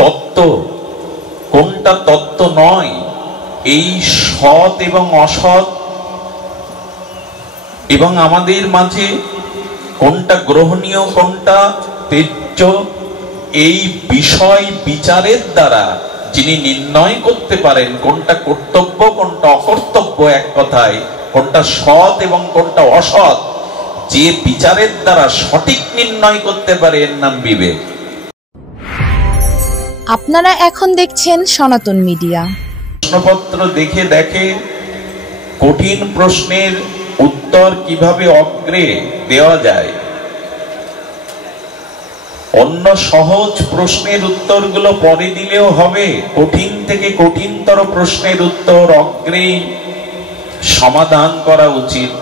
তত্ত্ব, কোনটা তত্ত্ব নয়, এই সৎ এবং অসৎ এবং আমাদের মাঝে কোনটা গ্রহণীয় কোনটা ত্যায্য, এই বিষয় বিচারের দ্বারা যিনি নির্ণয় করতে পারেন কোনটা কর্তব্য কোনটা অকর্তব্য, এক কথায় কোনটা সৎ এবং কোনটা অসৎ, যে বিচারের দ্বারা সঠিক নির্ণয় করতে পারে এর নাম বিবেক। আপনারা এখন দেখছেন সনাতন মিডিয়া। প্রশ্নপত্র দেখে দেখে কঠিন প্রশ্নের উত্তর কিভাবে অগ্রে দেওয়া যায়, অন্য সহজ প্রশ্নের উত্তরগুলো পরে দিলেও হবে, কঠিন থেকে কঠিনতর প্রশ্নের উত্তর অগ্রে সমাধান করা উচিত।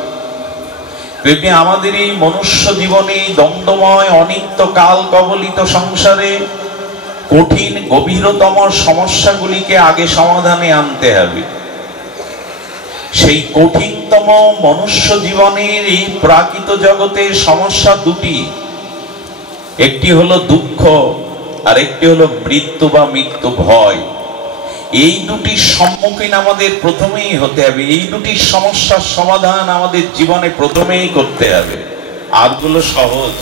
আমাদের এই মনুষ্য জীবনে দ্বন্দ্বময় অনিত্য কাল কবলিত সংসারে কঠিন গভীরতম সমস্যাগুলিকে আগে সমাধানে আনতে হবে। সেই কঠিনতম মনুষ্য জীবনের এই প্রাকৃত জগতের সমস্যা দুটি, একটি হলো দুঃখ আর একটি হলো মৃত্যু বা মৃত্যু ভয়। এই দুটির সম্মুখীন আমাদের প্রথমেই হতে হবে, এই দুটির সমস্যার সমাধান আমাদের জীবনে প্রথমেই করতে হবে, আরগুলো সহজ।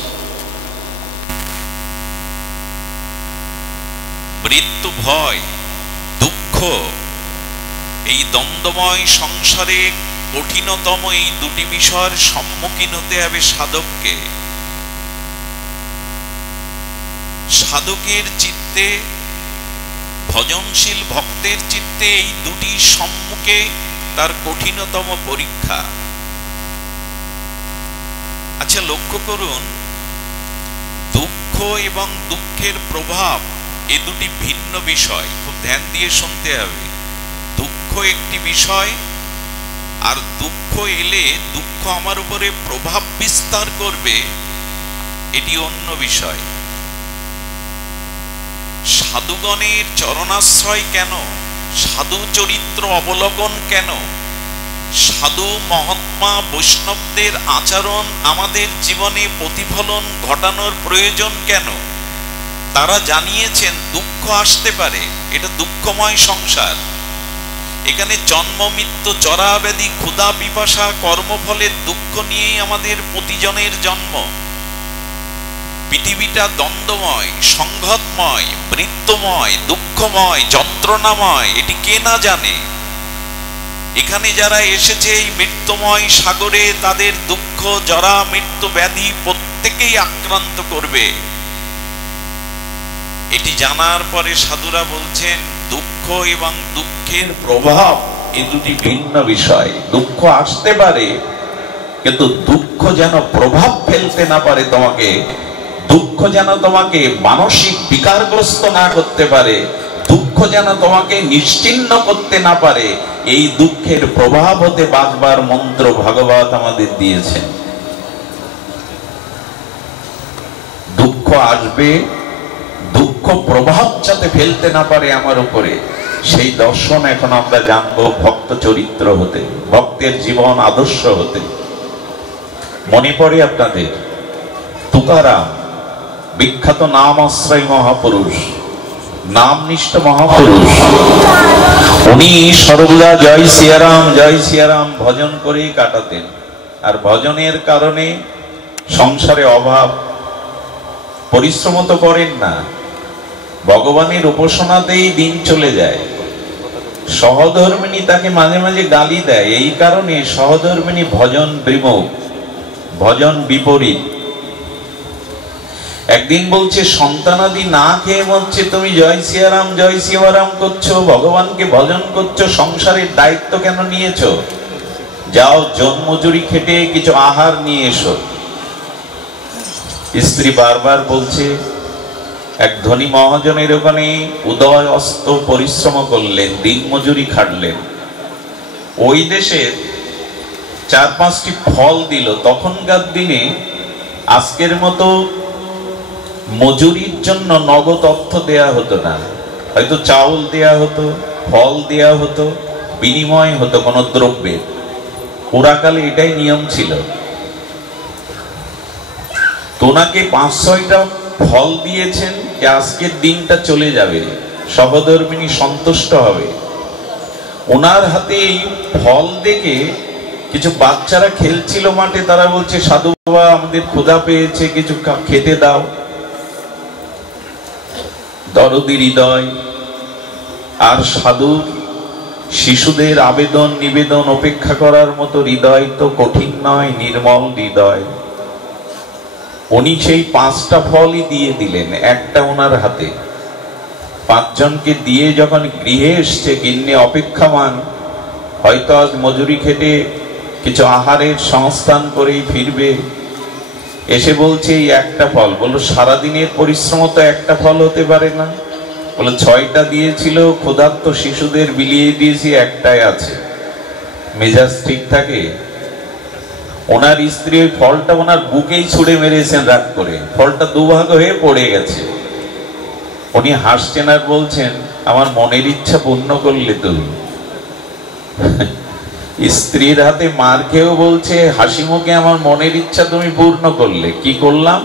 মৃত্যু ভয় দুঃখ, এই দ্বন্দ্বময় সংসারে কঠিনতম এই দুটি বিষয়ের সম্মুখীন হতে হবে সাধককে। সাধকের চিত্তে, ভজনশীল ভক্তের চিত্তে এই দুটি সম্মুখে তার কঠিনতম পরীক্ষা। আচ্ছা, লক্ষ্য করুন, দুঃখ এবং দুঃখের প্রভাব এ দুটি ভিন্ন বিষয়, খুব ধ্যান দিয়ে শুনতে হবে। দুঃখ একটি বিষয়, আর দুঃখ এলে দুঃখ আমার উপরে প্রভাব বিস্তার করবে এটি অন্য বিষয়। সাধুগণের চরণাশ্রয় কেন, সাধু চরিত্র অবলোকন কেন, সাধু মহাত্মা বৈষ্ণবদের আচরণ আমাদের জীবনে প্রতিফলন ঘটানোর প্রয়োজন কেন? তারা জানিয়েছেন দুঃখ আসতে পারে, এটা দুঃখময় সংসার। এখানে জন্ম মৃত্যু জরা ব্যাধি ক্ষুধা পিপাসা কর্মফলের দুঃখ নিয়েই আমাদের প্রতিজনের জন্ম। পৃথিবীটা দ্বন্দ্বময়, সংঘাতময়, মৃত্যুময়, দুঃখময়, যন্ত্রণাময়, এটি কে না জানে? এখানে যারা এসেছে এই মৃত্যুময় সাগরে, তাদের দুঃখ জরা মৃত্যু ব্যাধি প্রত্যেকেই আক্রান্ত করবে। এটি জানার পরে সাধুরা বলছেন দুঃখ এবং দুঃখের প্রভাব এই দুটি ভিন্ন বিষয়। দুঃখ আসতে পারে, কিন্তু দুঃখ যেন প্রভাব ফেলতে না পারে তোমাকে, দুঃখ যেন তোমাকে মানসিক বিকারগ্রস্ত না করতে পারে, দুঃখ যেন তোমাকে নিশ্চিহ্ন করতে না পারে, এই দুঃখের প্রভাব হতে বাঁচবার মন্ত্র ভাগবত আমাদের দিয়েছেন। দুঃখ আসবে, দুঃখ প্রভাব যাতে ফেলতে না পারে আমার উপরে, সেই দর্শন এখন আমরা জানবো ভক্ত চরিত্র হতে, ভক্তের জীবন আদর্শ হতে। মনে পড়ে আপনাদের তুকারাম, বিখ্যাত নাম আশ্রয় মহাপুরুষ, নামনিষ্ঠ মহাপুরুষ, উনি সর্বদা জয় সিয়ারাম ভজন করেই কাটাতেন। আর ভজনের কারণে সংসারে অভাব, পরিশ্রম তো করেন না, ভগবানের উপাসনাতেই দিন চলে যায়। সহধর্মিনী তাকে মাঝে মাঝে গালি দেয়, এই কারণে সহধর্মিনী ভজন বিমুখ, ভজন বিপরীত। একদিন বলছে সন্তানাদি না খেয়ে বলছে তুমি জয় সিয়ারাম করছো, ভগবানকে ভজন করছো, সংসারের দায়িত্ব কেন নিয়েছো? যাও জন্মজুরি খেটে কিছু আহার নিয়ে এসো। স্ত্রী বারবার বলছে। এক ধনী মহাজনের ওখানে উদয় অস্ত পরিশ্রম করলেন, দিন মজুরি খাটলেন। ওই দেশের 4-5টি ফল দিল। তখনকার দিনে আজকের মতো মজুরির জন্য নগদ অর্থ দেয়া হতো না, হয়তো চাউল দেয়া হতো, ফল দেয়া হতো, বিনিময় হতো কোনো দ্রব্যের। পুরাকালে এটাই নিয়ম ছিল। তোনাকে 5-6টা ফল দিয়েছেন, যে আজকের দিনটা চলে যাবে, সহধর্মিণী সন্তুষ্ট হবে। ওনার হাতে এই ফল দেখে কিছু বাচ্চারা খেলছিল মাঠে, তারা বলছে সাধু বাবা আমাদের ক্ষুধা পেয়েছে, কিছু খেতে দাও। দরদি হৃদয় আর সাধুর শিশুদের আবেদন নিবেদন অপেক্ষা করার মতো হৃদয় তো কঠিন নয়, নির্মল হৃদয়। উনি সেই 5টা ফলই দিয়ে দিলেন, একটা ওনার হাতে। 5 জনকে দিয়ে যখন গৃহে এসছে, গিন্নি অপেক্ষামান, হয়তো আজ মজুরি খেটে কিছু আহারের সংস্থান করেই ফিরবে। এসে বলছে এই একটা ফল। বললো সারাদিনের পরিশ্রম তো একটা ফল হতে পারে না। বলে 6টা দিয়েছিল, ক্ষুধার্ত শিশুদের বিলিয়ে দিয়েছি, একটাই আছে। মেজাজ ঠিক থাকে? ওনার স্ত্রী ওই ফলটা ওনার বুকেই ছুঁড়ে মেরেছেন রাগ করে, ফলটা দুভাগ হয়ে পড়ে গেছে। উনি হাসছেন আর বলছেন আমার মনের ইচ্ছা পূর্ণ করলে তুমি। স্ত্রীর হাতে মার খেয়েও বলছে হাসি মুখে আমার মনের ইচ্ছা তুমি পূর্ণ করলে। কি করলাম?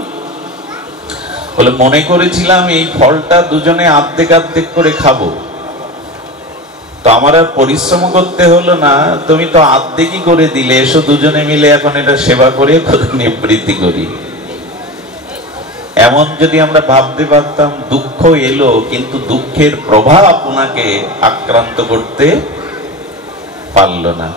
বলে মনে করেছিলাম এই ফলটা দুজনে অর্ধেক অর্ধেক করে খাবো, তো আমার আর পরিশ্রম করতে হলো না, তুমি তো অর্ধেকই করে দিলে, এসো দুজনে মিলে এখন এটা সেবা করে নিবৃত্তি করি। এমন যদি আমরা ভাবতে পারতাম, দুঃখ এলো কিন্তু দুঃখের প্রভাব ওনাকে আক্রান্ত করতে পারল না।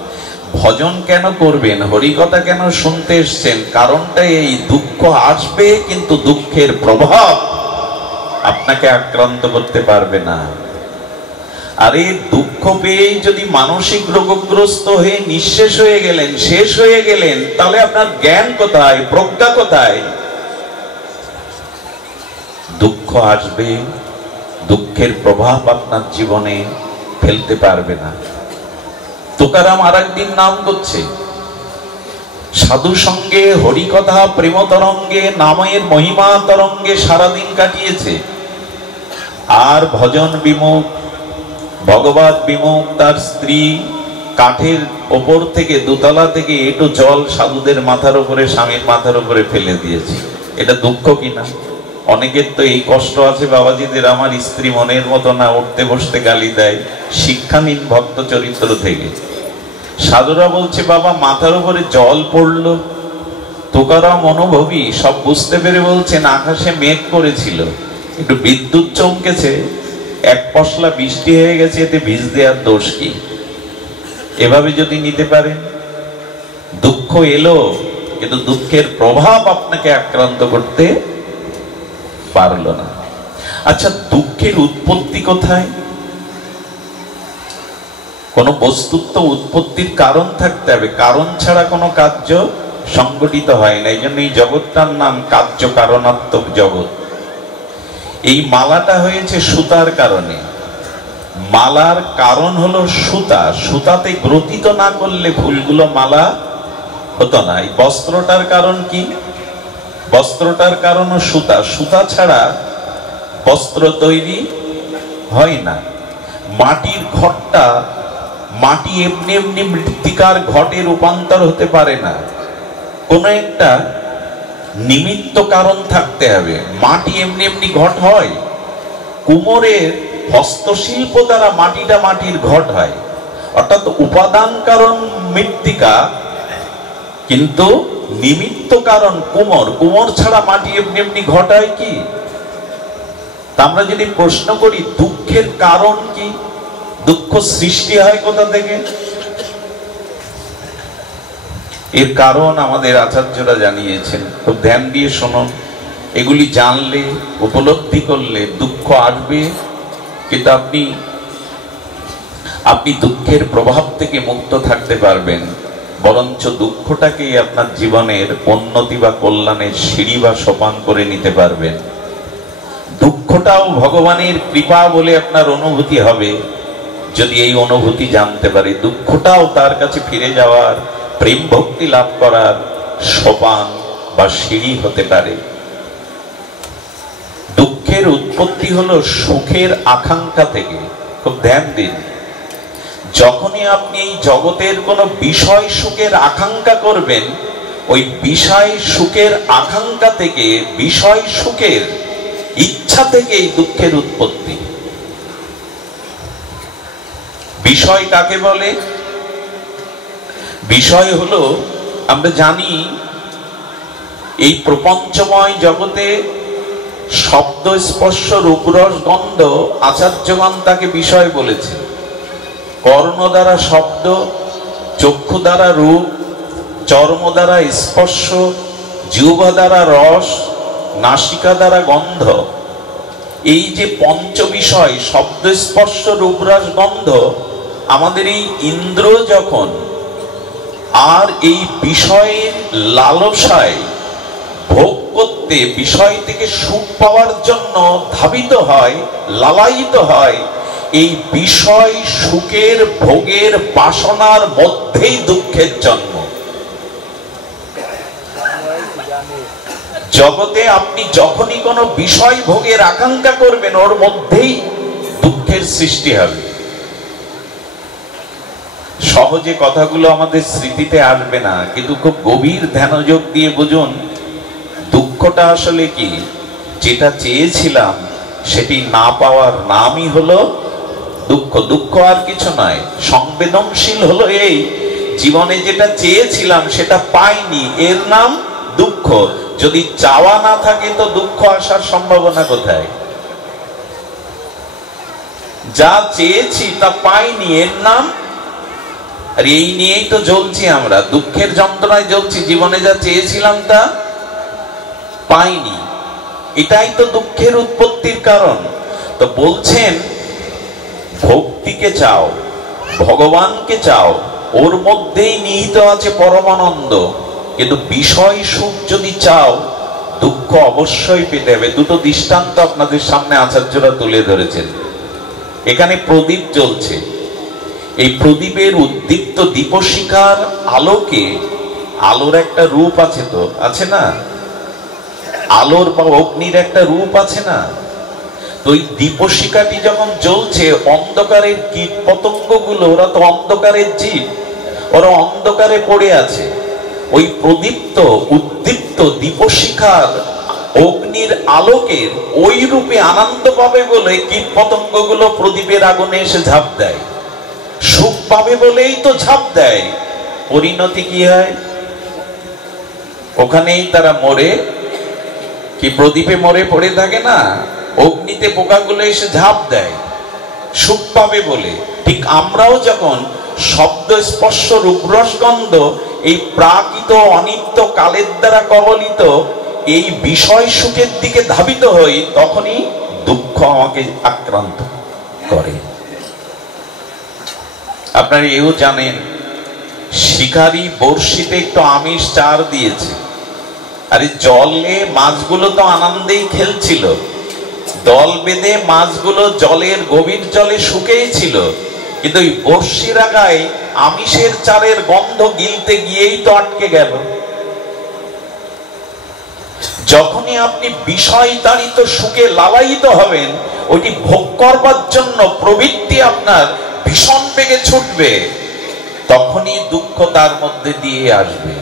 ভজন কেন করবেন, হরিকথা কেন শুনতে এসছেন? কারণটা এই, দুঃখ আসবে কিন্তু দুঃখের প্রভাব আপনাকে আক্রান্ত করতে পারবে না। আরে দুঃখ পেয়েই যদি মানসিক রোগগ্রস্ত হয়ে নিঃশেষ হয়ে গেলেন, শেষ হয়ে গেলেন, তাহলে আপনার জ্ঞান কোথায়, প্রজ্ঞা কোথায়? দুঃখ আসবে, দুঃখের প্রভাব আপনার জীবনে ফেলতে পারবে না। তুকারাম আর একদিন নাম করছে, সাধু সঙ্গে হরিকথা প্রেম তরঙ্গে নামের মহিমা তরঙ্গে সারাদিন কাটিয়েছে। আর ভজন বিমুখ, ভগবত বিমুখ তার স্ত্রী কাঠের ওপর থেকে, দোতলা থেকে একটু জল সাধুদের মাথার উপরে, স্বামীর মাথার উপরে ফেলে দিয়েছে। এটা দুঃখ কিনা? অনেকের তো এই কষ্ট আছে বাবাজিদের, আমার স্ত্রী মনের মতো না, উঠতে বসতে গালি দেয়। শিক্ষা নিন ভক্ত চরিত্র থেকে। সাধুরা বলছে বাবা মাথার উপরে জল পড়লো। তুকারাম অনুভবী, সব বুঝতে পেরে বলছেন আকাশে মেঘ করেছিল, একটু বিদ্যুৎ চমকেছে, এক পশলা বৃষ্টি হয়ে গেছে, এতে ভিজ দেওয়ার দোষ কি? এভাবে যদি নিতে পারেন, দুঃখ এলো কিন্তু দুঃখের প্রভাব আপনাকে আক্রান্ত করতে পারল না। আচ্ছা, দুঃখের উৎপত্তি কোথায়? কোন বস্তুত্ব উৎপত্তির কারণ থাকতে হবে, কারণ ছাড়া কোনো কার্য সংগঠিত হয় না। এই জন্য এই জগৎটার নাম কার্য কারণাত্মক জগৎ। এই মালাটা হয়েছে সুতার কারণে। মালার কারণ হলো সুতা, সুতাতে গ্রথিত না করলে ফুলগুলো মালা হতো না। এই বস্ত্রটার কারণ কি? বস্ত্রটার কারণও সুতা, সুতা ছাড়া বস্ত্র তৈরি হয় না। মাটির ঘটটা, মাটি এমনি এমনি মৃত্তিকার ঘটে রূপান্তর হতে পারে না, কোনো একটা নিমিত্ত কারণ থাকতে হবে। মাটি এমনি এমনি ঘট হয়? কুমোরের হস্তশিল্প দ্বারা মাটিটা মাটির ঘট হয়, অর্থাৎ উপাদান কারণ মৃত্তিকা, কিন্তু নিমিত্ত কারণ কুমোর। কুমোর ছাড়া মাটি এমনি এমনি ঘট হয় কি? তা আমরা যদি প্রশ্ন করি দুঃখের কারণ কি, দুঃখ সৃষ্টি হয় কোথা থেকে, এর কারণ আমাদের আচার্যরা জানিয়েছেন। খুব ধ্যান দিয়ে শুনুন। এগুলি জানলে, উপলব্ধি করলে দুঃখ আসবে, কিন্তু আপনি দুঃখের প্রভাব থেকে মুক্ত থাকতে পারবেন। বরঞ্চ দুঃখটাকেই আপনার জীবনের উন্নতি বা কল্যাণের সিঁড়ি বা সোপান করে নিতে পারবেন। দুঃখটাও ভগবানের কৃপা বলে আপনার অনুভূতি হবে যদি এই অনুভূতি জানতে পারে। দুঃখটাও তার কাছে ফিরে যাওয়ার, প্রেম ভক্তি লাভ করার সোপান বা সিঁড়ি হতে পারে। দুঃখের উৎপত্তি হলো সুখের আকাঙ্ক্ষা থেকে। খুব ধ্যান দিন, যখনই আপনি এই জগতের কোনো বিষয় সুখের আকাঙ্ক্ষা করবেন, ওই বিষয় সুখের আকাঙ্ক্ষা থেকে বিষয় সুখের ইচ্ছা থেকে এই দুঃখের উৎপত্তি। বিষয় কাকে বলে? বিষয় হলো, আমরা জানি এই প্রপঞ্চময় জগতে শব্দ, স্পর্শ, রূপরস, গন্ধ, আচার্যগণ তাকে বিষয় বলেছে। কর্ণ দ্বারা শব্দ, চক্ষু দ্বারা রূপ, চর্ম দ্বারা স্পর্শ, জিহ্বা দ্বারা রস, নাসিকা দ্বারা গন্ধ, এই যে পঞ্চ বিষয় শব্দ, স্পর্শ, রূপরস, গন্ধ, আমাদের এই ইন্দ্র যখন আর এই বিষয়ের লালসায় ভোগ করতে, বিষয় থেকে সুখ পাওয়ার জন্য ধাবিত হয়, লালায়িত হয়, এই বিষয় সুখের ভোগের বাসনার মধ্যেই দুঃখের জন্ম। জগতে আপনি যখনই কোনো বিষয় ভোগের আকাঙ্ক্ষা করবেন, ওর মধ্যেই দুঃখের সৃষ্টি হবে। সহজে কথাগুলো আমাদের স্মৃতিতে আসবে না, কিন্তু খুব গভীর ধ্যানযোগ দিয়ে বুঝুন দুঃখটা আসলে কি। যেটা চেয়েছিলাম সেটি না পাওয়ার নামই হলো দুঃখ। দুঃখ আর কিছু নয়। সংবেদনশীল হলো এই, জীবনে যেটা চেয়েছিলাম সেটা পাইনি, এর নাম দুঃখ। যদি চাওয়া না থাকে তো দুঃখ আসার সম্ভাবনা কোথায়? যা চেয়েছি তা পাইনি, এর নাম, আর এই নিয়েই তো জ্বলছি আমরা, দুঃখের যন্ত্রণায় জ্বলছি। জীবনে যা চেয়েছিলাম তা পাইনি, এটাই তো দুঃখের উৎপত্তির কারণ। তো বলছেন ভক্তিকে চাও, ভগবানকে চাও, ওর মধ্যেই নিহিত আছে পরমানন্দ। কিন্তু বিষয় সুখ যদি চাও, দুঃখ অবশ্যই পেতে হবে। দুটো দৃষ্টান্ত আপনাদের সামনে আচার্যরা তুলে ধরেছেন। এখানে প্রদীপ জ্বলছে, এই প্রদীপের উদ্দীপ্ত দীপশিখার আলোকে, আলোর একটা রূপ আছে, তো আছে না? আলোর বা অগ্নির একটা রূপ আছে না? তো ওই দীপশিখাটি যখন জ্বলছে, অন্ধকারের কীট পতঙ্গগুলো, ওরা তো অন্ধকারের জীব, ওরা অন্ধকারে পড়ে আছে। ওই প্রদীপ্ত উদ্দীপ্ত দীপশিখার অগ্নির আলোকের ওই রূপে আনন্দ পাবে বলে কীট পতঙ্গগুলো প্রদীপের আগুনে এসে ঝাঁপ দেয়। সুখ পাবে বলেই তো ঝাঁপ দেয়। পরিণতি কি হয়? ওখানেই তারা মরে, কি প্রদীপে মরে পড়ে থাকে না, অগ্নিতে পোকাগুলো এসে ঝাঁপ দেয় সুখ পাবে বলে। ঠিক আমরাও যখন শব্দ, স্পর্শ, রূপরস, গন্ধ, এই প্রাকৃত অনিত্য কালের দ্বারা কবলিত এই বিষয় সুখের দিকে ধাবিত হই, তখনই দুঃখ আমাকে আক্রান্ত করে। আপনারা এও জানেন, শিকারী বড়শিতে একটু আমিষ চার দিয়েছে, আরে জলে মাছগুলো তো আনন্দেই খেলছিল, দল বেঁধে মাছগুলো জলের গভীর জলে শুকিয়ে ছিল, কিন্তু ওই বড়শির আগায় আমিষের চারের গন্ধ গিলতে গিয়েই তো আটকে গেল। যখনই আপনি বিষয় তাড়িত সুখে লালায়িত হবেন, ওইটি ভোগ করবার জন্য প্রবৃত্তি আপনার ভীষণ বেগে ছুটবে, তখনই দুঃখ তার মধ্যে দিয়ে আসবে।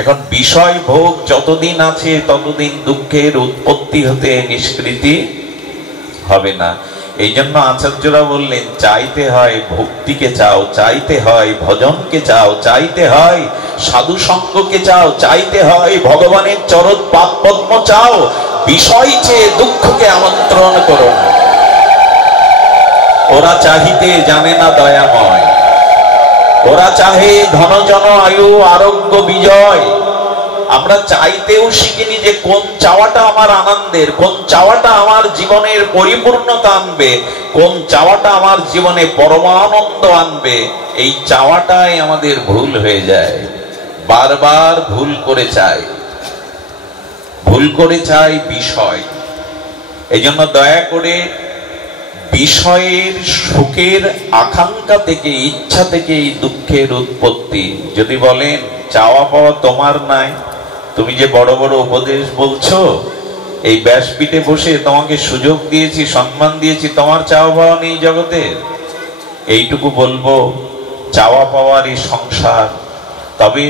এখন বিষয় ভোগ যতদিন আছে ততদিন দুঃখের উৎপত্তি হতে নিষ্কৃতি হবে না। এই জন্য আচার্যরা বললেন, চাইতে হয় ভক্তিকে চাও, চাইতে হয় ভজনকে চাও, চাইতে হয় সাধু সঙ্গকে চাও, চাইতে হয় ভগবানের চরণ পাদ পদ্ম চাও, বিষয় চেয়ে দুঃখকে আমন্ত্রণ করো না। ওরা চাহিতে জানে না দয়াময়, ওরা চাহে ধনজন আয়ু আরোগ্য বিজয়। আমরা চাইতেও শিখিনি যে কোন চাওয়াটা আমার আনন্দের, কোন চাওয়াটা আমার জীবনের পরিপূর্ণতা আনবে, কোন চাওয়াটা আমার জীবনে পরমানন্দ আনবে। এই চাওয়াটাই আমাদের ভুল হয়ে যায়, বারবার ভুল করে চাই বিষয়। এই জন্য দয়া করে বিষয়ের সুখের আকাঙ্ক্ষা থেকে, ইচ্ছা থেকে এই দুঃখের উৎপত্তি। যদি বলেন চাওয়া পাওয়া তোমার নাই, তুমি যে বড় বড় উপদেশ বলছো, এই ব্যাসপীঠে বসে তোমাকে সুযোগ দিয়েছি, সম্মান দিয়েছি, তোমার চাওয়া পাওয়া নেই জগতে? এইটুকু বলবো, চাওয়া পাওয়ার এই সংসার, তবে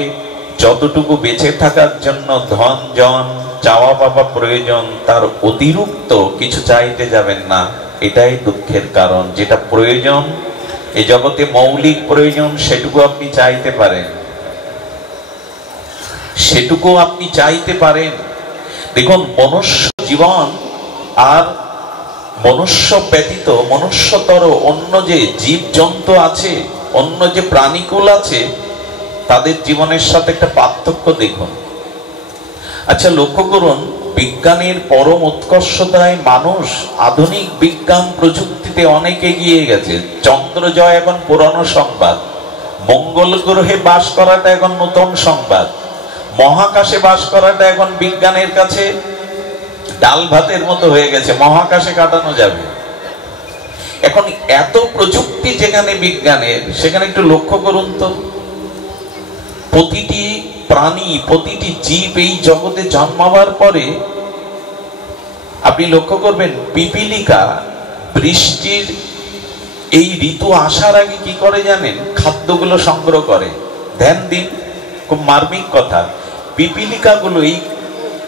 যতটুকু বেঁচে থাকার জন্য ধন জন চাওয়া পাওয়া প্রয়োজন, তার অতিরিক্ত কিছু চাইতে যাবেন না। এটাই দুঃখের কারণ। যেটা প্রয়োজন, এই জগতে মৌলিক প্রয়োজন, সেটুকু আপনি চাইতে পারেন, সেটুকু আপনি চাইতে পারেন। দেখুন, মনুষ্য জীবন আর মনুষ্য ব্যতীত মনুষ্যতর অন্য যে জীব জন্তু আছে, অন্য যে প্রাণীকুল আছে, তাদের জীবনের সাথে একটা পার্থক্য দেখুন। আচ্ছা, লক্ষ্য করুন, বিজ্ঞানের পরম উৎকর্ষতায় মানুষ আধুনিক বিজ্ঞান প্রযুক্তিতে অনেক এগিয়ে গেছে। চন্দ্র জয় এখন পুরনো সংবাদ, মঙ্গল গ্রহে বাস করাটা এখন নতুন সংবাদ, মহাকাশে বাস করাটা এখন বিজ্ঞানের কাছে ডাল ভাতের মতো হয়ে গেছে, মহাকাশে কাটানো যাবে। এখন এত প্রযুক্তি যেখানে বিজ্ঞানের, সেখানে একটু লক্ষ্য করুন তো, প্রতিটি প্রাণী, প্রতিটি জীব এই জগতে জন্মাবার পরে আপনি লক্ষ্য করবেন, পিপিলিকা বৃষ্টির এই ঋতু আসার আগে কি করে জানেন? খাদ্যগুলো সংগ্রহ করে। ধ্যান দিন, খুব মার্মিক কথা। পিপিলিকাগুলো, এই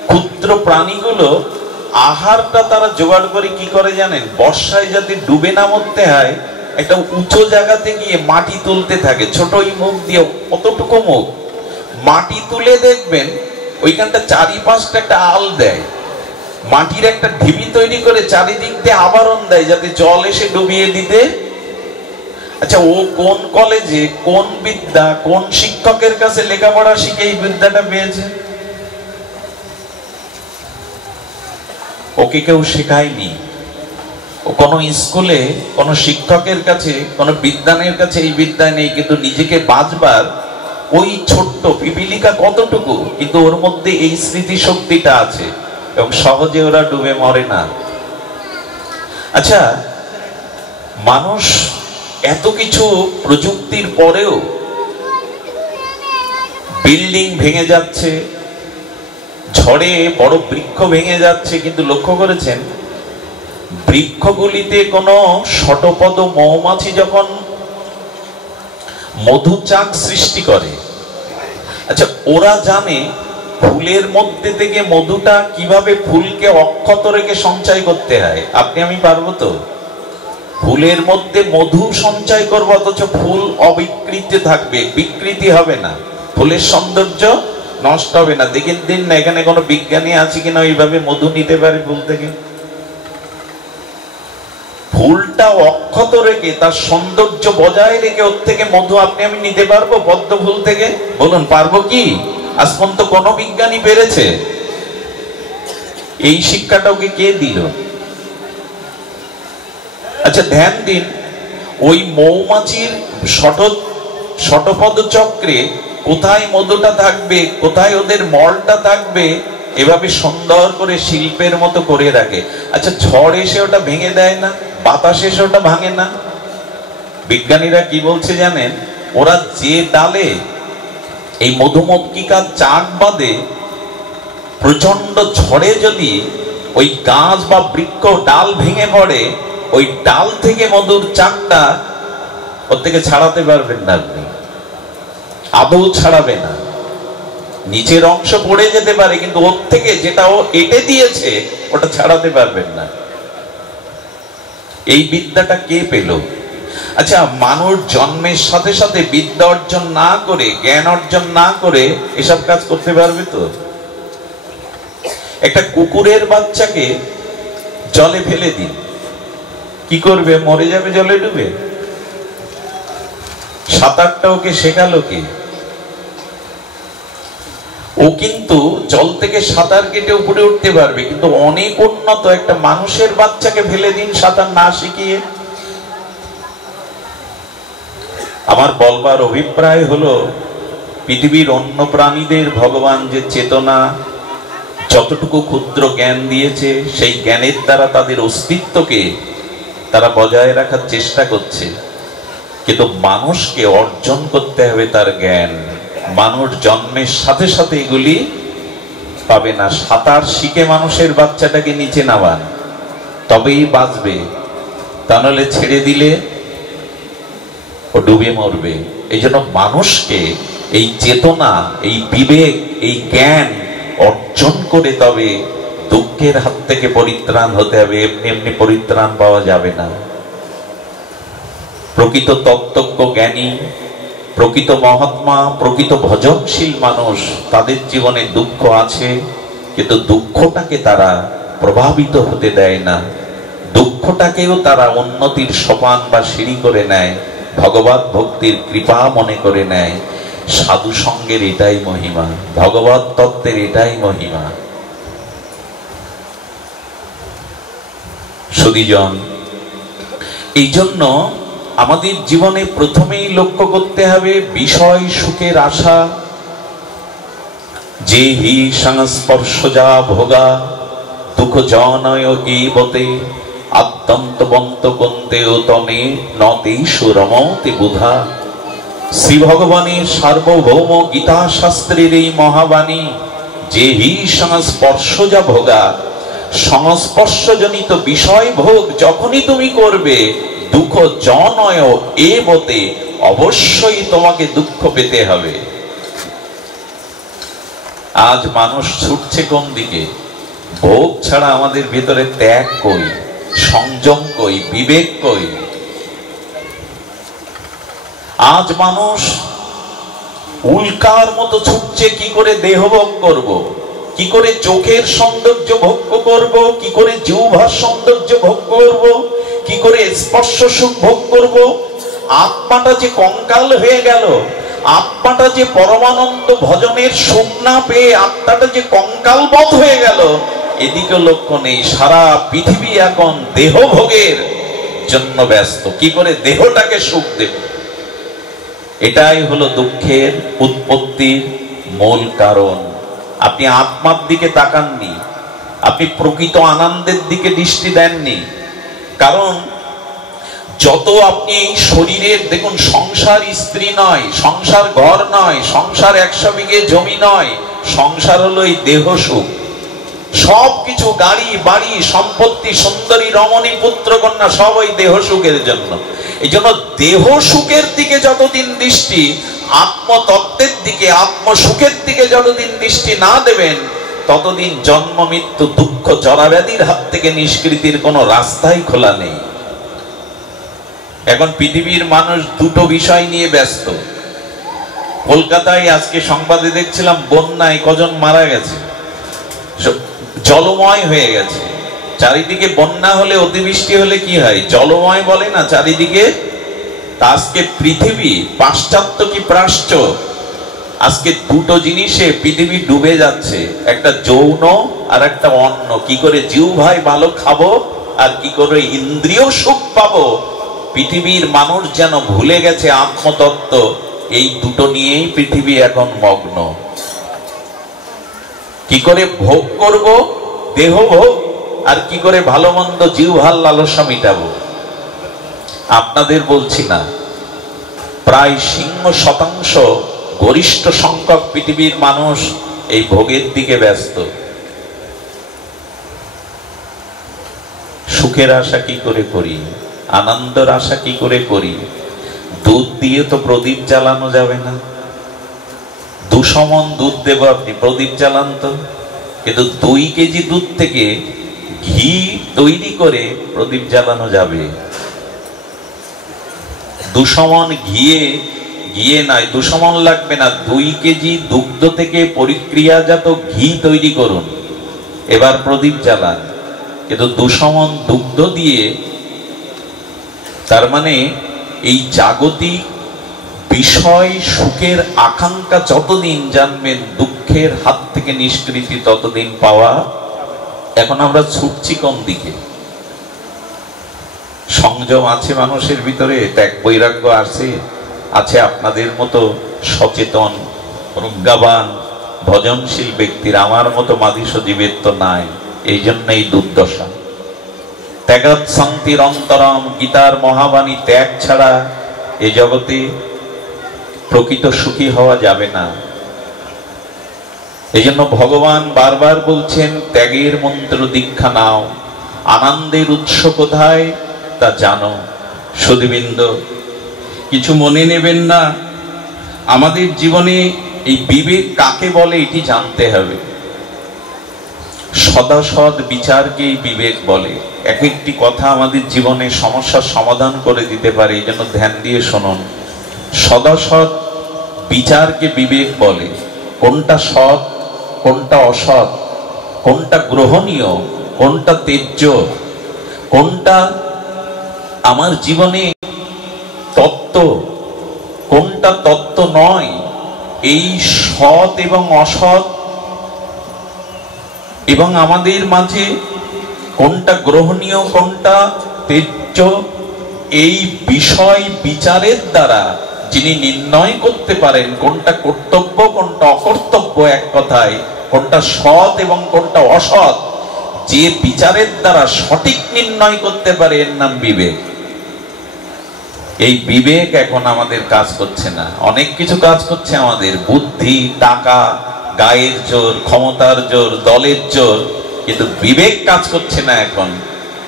ক্ষুদ্র প্রাণীগুলো আহারটা তারা জোগাড় করে কি করে জানেন? বর্ষায় যাতে ডুবে না মরতে হয়, একটা উঁচু জায়গাতে গিয়ে মাটি তুলতে থাকে, ছোট ওই মুখ দিয়ে, অতটুকু মুখ মাটি তুলে দেখবেন ওইখানটা চারিপাশটা একটা আল দেয়, মাটির একটা ঢিবি তৈরি করে চারিদিক দিয়ে আবরণ দেয় যাতে জল এসে ডুবিয়ে দিতে। আচ্ছা, ও কোন কলেজে, কোন বিদ্যা, কোন শিক্ষকের কাছে লেখাপড়া শিখে এই বিদ্যাটা পেয়েছে? ওকে কেউ শেখায়নি। ও কোনো স্কুলে, কোনো শিক্ষকের কাছে, কোনো বিদ্যানের কাছে এই বিদ্যা নেই, কিন্তু নিজেকে বাঁচবার ওই ছোট্ট পিপিলিকা কতটুকু, কিন্তু ওর মধ্যে এই স্মৃতি শক্তিটা আছে এবং সহজে ওরা ডুবে মরে না। আচ্ছা, মানুষ এত কিছু প্রযুক্তির পরেও বিল্ডিং ভেঙে যাচ্ছে, ঝড়ে বড় বৃক্ষ ভেঙে যাচ্ছে, কিন্তু লক্ষ্য করেছেন বৃক্ষগুলিতে কোনো শতপদ মৌমাছি যখন মধু চাক সৃষ্টি করে, আচ্ছা ওরা জানে ফুলের মধ্যে থেকে মধুটা কিভাবে ফুলকে অক্ষত রেখে সঞ্চয় করতে হয়। আপনি আমি পারবো তো? ফুলের মধ্যে মধু সঞ্চয় করবো, অথচ ফুল অবিকৃত থাকবে, বিকৃতি হবে না, ফুলের সৌন্দর্য নষ্ট হবে না। দেখেন দিন না এখানে কোনো বিজ্ঞানী আছে কিনা ওইভাবে মধু নিতে পারে ফুল থেকে? ফুলটা অক্ষত রেখে, তার সৌন্দর্য বজায় রেখে ওর থেকে মধু আপনি আমি নিতে পারবো পদ্ম ফুল থেকে? বলুন, পারবো কি? আজ পর্যন্ত কোন বিজ্ঞানী পেরেছে? এই শিক্ষাটা ওকে কে দিল? আচ্ছা ধ্যান দিন, ওই মৌমাছির শতপদ চক্রে কোথায় মধুটা থাকবে, কোথায় ওদের মলটা থাকবে, এভাবে সুন্দর করে শিল্পের মতো করে রাখে। আচ্ছা, ঝড় এসে ওটা ভেঙে দেয় না, বাতাস এসে ওটা ভাঙে না? বিজ্ঞানীরা কি বলছে জানেন? ওরা যে ডালে এই মধুমক্ষিকার চাক বাঁধে, প্রচন্ড ঝড়ে যদি ওই গাছ বা বৃক্ষ ডাল ভেঙে পড়ে, ওই ডাল থেকে মধুর চাকটা ওর থেকে ছাড়াতে পারবেন না, আপনি আদৌ ছাড়াবে না। নিচের অংশ পড়ে যেতে পারে, কিন্তু ওর থেকে যেটা ও এঁটে দিয়েছে ওটা ছাড়াতে পারবেন না। এই বিদ্যাটা কে পেল? আচ্ছা, মানুষ জন্মের সাথে সাথে বিদ্যা অর্জন না করে, জ্ঞান অর্জন না করে এসব কাজ করতে পারবে তো? একটা কুকুরের বাচ্চাকে জলে ফেলে দিন, কি করবে? মরে যাবে জলে ডুবে। সাঁতারটা ওকে শেখালো কে? ও কিন্তু জল থেকে সাঁতার কেটে উপরে উঠতে পারবে, কিন্তু অনেক উন্নত একটা মানুষের বাচ্চাকে ফেলে দিন সাঁতার না শিখিয়ে। আমার বলবার অভিপ্রায় হলো, পৃথিবীর অন্য প্রাণীদের ভগবান যে চেতনা, যতটুকু ক্ষুদ্র জ্ঞান দিয়েছে, সেই জ্ঞানের দ্বারা তাদের অস্তিত্বকে তারা বজায় রাখার চেষ্টা করছে। কিন্তু মানুষকে অর্জন করতে হবে তার জ্ঞান। মানুষ জন্মের সাথে সাথে এগুলি পাবে না। সাঁতার শিখে মানুষের বাচ্চাটাকে নিচে নামান, তবেই বাঁচবে, তা নাহলে ছেড়ে দিলে ও ডুবে মরবে। এই জন্য মানুষকে এই চেতনা, এই বিবেক, এই জ্ঞান অর্জন করে তবে দুঃখের হাত থেকে পরিত্রাণ হতে হবে। এমনি এমনি পরিত্রাণ পাওয়া যাবে না। প্রকৃত তত্ত্বজ্ঞ জ্ঞানী, প্রকৃত মহাত্মা, প্রকৃত ভজনশীল মানুষ, তাদের জীবনে দুঃখ আছে, কিন্তু দুঃখটাকে তারা প্রভাবিত হতে দেয় না। দুঃখটাকেও তারা উন্নতির সোপান বা সিঁড়ি করে নেয়, ভগবত ভক্তির কৃপা মনে করে নেয়। সাধু সঙ্গের এটাই মহিমা, ভগবত তত্ত্বের এটাই মহিমা। সুধীজন, এই জন্য আমাদের জীবনে প্রথমেই লক্ষ্য করতে হবে বিষয় সুখের আশা। যে হি সংস্পর্শজা ভোগা দুঃখ জনয় এবতে আদ্যন্তবন্ত কন্তেও তনে নতেষু রমতে বুধা। শ্রী ভগবানের সার্বভৌম গীতা শাস্ত্রের এই মহাবাণী, যে হি সংস্পর্শজা ভোগা, সংস্পর্শজনিত বিষয় ভোগ যখনই তুমি করবে দুঃখ জনয় এবতে, অবশ্যই তোমাকে দুঃখ পেতে হবে। আজ মানুষ ছুটছে কোন দিকে? ভোগ ছাড়া আমাদের ভিতরে ত্যাগ কই, সংযম কই, বিবেক কই? আজ মানুষ উল্কার মতো ছুটছে কি করে দেহভোগ করব, কি করে চোখের সৌন্দর্য ভোগ করব, কি করে জিহ্বার সৌন্দর্য ভোগ করব, কি করে স্পর্শ সুখ ভোগ করব। আত্মাটা যে কঙ্কাল হয়ে গেল, আত্মাটা যে পরমানন্দ ভজনের সুখ না পেয়ে আত্মাটা যে কঙ্কালবৎ হয়ে গেল, এদিকে লক্ষ্য নেই। সারা পৃথিবী এখন দেহ ভোগের জন্য ব্যস্ত, কি করে দেহটাকে সুখ দেবে। এটাই হলো দুঃখের উৎপত্তির মূল কারণ। আপনি আত্মার দিকে তাকাননি, আপনি প্রকৃত আনন্দের দিকে দৃষ্টি দেননি। কারণ যত আপনি এই শরীরের, দেখুন সংসার স্ত্রী নয়, সংসার ঘর নয়, সংসার 100 বিঘে জমি নয়, সংসার হলো এই দেহ সুখ। সবকিছু গাড়ি বাড়ি সম্পত্তি সুন্দরী রমণী পুত্র কন্যা সব ওই দেহ সুখের জন্য। এই জন্য দেহ সুখের দিকে যতদিন দৃষ্টি, আত্মতত্ত্বের দিকে, আত্মসুখের দিকে যতদিন দৃষ্টি না দেবেন, ততদিন জন্ম মৃত্যু দুঃখ জরাব্যাধির হাত থেকে নিষ্কৃতির কোনো রাস্তাই খোলা নেই। এখন পৃথিবীর মানুষ দুটো বিষয় নিয়ে ব্যস্ত। কলকাতায় আজকে সংবাদে দেখছিলাম বন্যায় কজন মারা গেছে, জলময় হয়ে গেছে। চারিদিকে বন্যা হলে, অতিবৃষ্টি হলে কি হয়? জলময় বলে না চারিদিকে। আজকে পৃথিবী পাশ্চাত্য কি প্রাচ্য, আজকে দুটো জিনিসে পৃথিবী ডুবে যাচ্ছে, একটা যৌন আর একটা অন্ন। কি করে জিহ্বায় ভালো খাবো আর কি করে ইন্দ্রিয় সুখ পাবো, পৃথিবীর মানুষ যেন ভুলে গেছে আত্মতত্ত্ব। এই দুটো নিয়েই পৃথিবী এখন মগ্ন। কি করে ভোগ করব, দেহ ভোগ, আর কি করে ভালো মন্দ জিহ্বার লালসা মিটাবো। আপনাদের বলছি না, প্রায় 50% গরিষ্ঠ সংখ্যক পৃথিবীর মানুষ এই ভোগের দিকে ব্যস্ত। সুখের আশা কি করে করি, আনন্দের আশা কি করে করি? দুধ দিয়ে তো প্রদীপ জ্বালানো যাবে না। 200 মণ দুধ দেব, আপনি প্রদীপ জ্বালান তো। কিন্তু 2 কেজি দুধ থেকে ঘি তৈরি করে প্রদীপ জ্বালানো যাবে। 200 মণ ঘিয়ে নয়, 200 মণ লাগবে না, 2 কেজি দুগ্ধ থেকে পরিক্রিয়াজাত ঘি তৈরি করুন, এবার প্রদীপ জ্বালান। কিন্তু 200 মণ দুগ্ধ দিয়ে, তার মানে এই জাগতিক বিষয় সুখের আকাঙ্ক্ষা যতদিন জানবেন, দুঃখের হাত থেকে নিষ্কৃতি ততদিন পাওয়া। এখন আমরা ছুটছি কোন দিকে? সংযম আছে মানুষের ভিতরে, ত্যাগ বৈরাগ্য আছে আপনাদের মতো সচেতন প্রজ্ঞাবান ভজনশীল ব্যক্তির। আমার মতো মাদিস জীবের তো নাই, এই জন্য এই দুর্দশা। ত্যাগাৎ শান্তির অন্তরম, গীতার মহাবাণী, ত্যাগ ছাড়া এ জগতে প্রকৃত সুখী হওয়া যাবে না। এই জন্য ভগবান বারবার বলছেন, ত্যাগের মন্ত্র দীক্ষা নাও, আনন্দের উৎস কোথায় তা জানো। সুধীবৃন্দ, কিছু মনে নেবেন না, আমাদের জীবনে এই বিবেক কাকে বলে এটি জানতে হবে। সদাসৎ বিচারকেই বিবেক বলে। এক একটি কথা আমাদের জীবনে সমস্যার সমাধান করে দিতে পারে, এই জন্য ধ্যান দিয়ে শুনুন। সদাসৎ বিচারকে বিবেক বলে। কোনটা সৎ, কোনটা অসৎ, কোনটা গ্রহণীয়, কোনটা ত্যায্য, কোনটা আমার জীবনে তত্ত্ব, কোনটা তত্ত্ব নয়, এই সৎ এবং অসৎ এবং আমাদের মাঝে কোনটা গ্রহণীয়, কোনটা ত্যায্য, এই বিষয় বিচারের দ্বারা যিনি নির্ণয় করতে পারেন কোনটা কর্তব্য কোনটা অকর্তব্য, এক কথায় কোনটা সৎ এবং কোনটা অসৎ, যে বিচারের দ্বারা সঠিক নির্ণয় করতে পারে এর নাম বিবেক। এই বিবেক এখন আমাদের কাজ করছে না। অনেক কিছু কাজ করছে আমাদের, বুদ্ধি, টাকা, গায়ের জোর, ক্ষমতার জোর, দলের জোর, কিন্তু বিবেক কাজ করছে না এখন।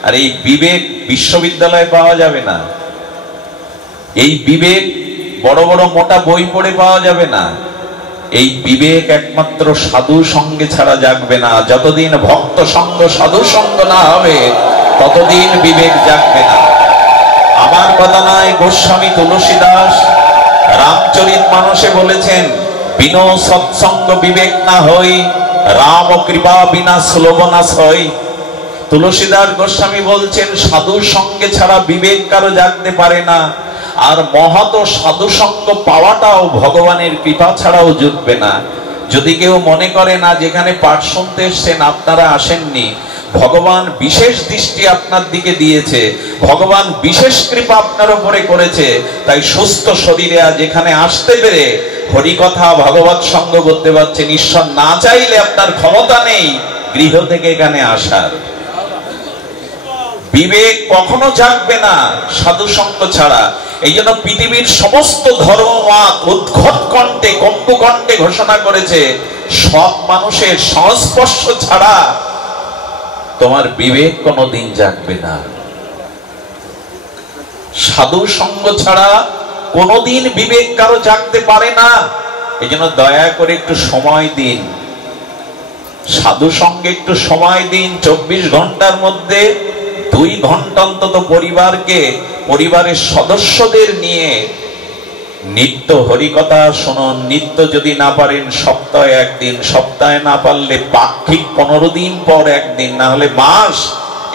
আর এই বিবেক বিশ্ববিদ্যালয়ে পাওয়া যাবে না, এই বিবেক বড় বড় মোটা বই পড়ে পাওয়া যাবে না। এই বিবেক একমাত্র সাধু সঙ্গে ছাড়া জাগবে না। যতদিন ভক্ত সঙ্গ সাধু সঙ্গ না হবে ততদিন বিবেক জাগবে না। আমার কথা নয়, গোস্বামী তুলসীদাস রামচরিতমানসে বলেছেন, বিনো সৎসঙ্গ বিবেক না হই, রাম কৃপা বিনা শ্লোবনাশ হই। তুলসীদাস গোস্বামী বলছেন, সাধু সঙ্গে ছাড়া বিবেক কারো জাগতে পারে না। আর মহৎ সাধু সঙ্গ পাওয়াটাও ভগবানের কৃপা ছাড়াও জুটবে না। যদি কেউ মনে করে না যেখানে পাঠ শুনতে এসছেন আপনারা আসেননি, ভগবান বিশেষ দৃষ্টি আপনার দিকে দিয়েছে, ভগবান বিশেষ কৃপা আপনার উপরে করেছে, তাই সুস্থ শরীরে আজ এখানে আসতে পেরে হরিকথা ভগবত সঙ্গ করতে পারছেন। ঈশ্বর না চাইলে আপনার ক্ষমতা নেই গৃহ থেকে এখানে আসার। বিবেক কখনো জাগবে না সাধু সঙ্গ ছাড়া। এই জন্য পৃথিবীর সমস্ত ধর্মমত উদ্ঘট কণ্ঠে কম্পু কণ্ঠে ঘোষণা করেছে, সব মানুষের সংস্পর্শ ছাড়া তোমার বিবেক কোনোদিন জাগবে না। সাধু সঙ্গ ছাড়া কোনোদিন বিবেক কারো জাগতে পারে না। এই জন্য দয়া করে একটু সময় দিন, সাধু সঙ্গে একটু সময় দিন। 24 ঘন্টার মধ্যে 2 ঘন্টা অন্তত পরিবারকে, পরিবারের সদস্যদের নিয়ে নিত্য হরিকথা শুনুন। নিত্য যদি না পারেন সপ্তাহে একদিন, সপ্তাহে না পারলে পাক্ষিক 15 দিন পর একদিন, না হলে মাস,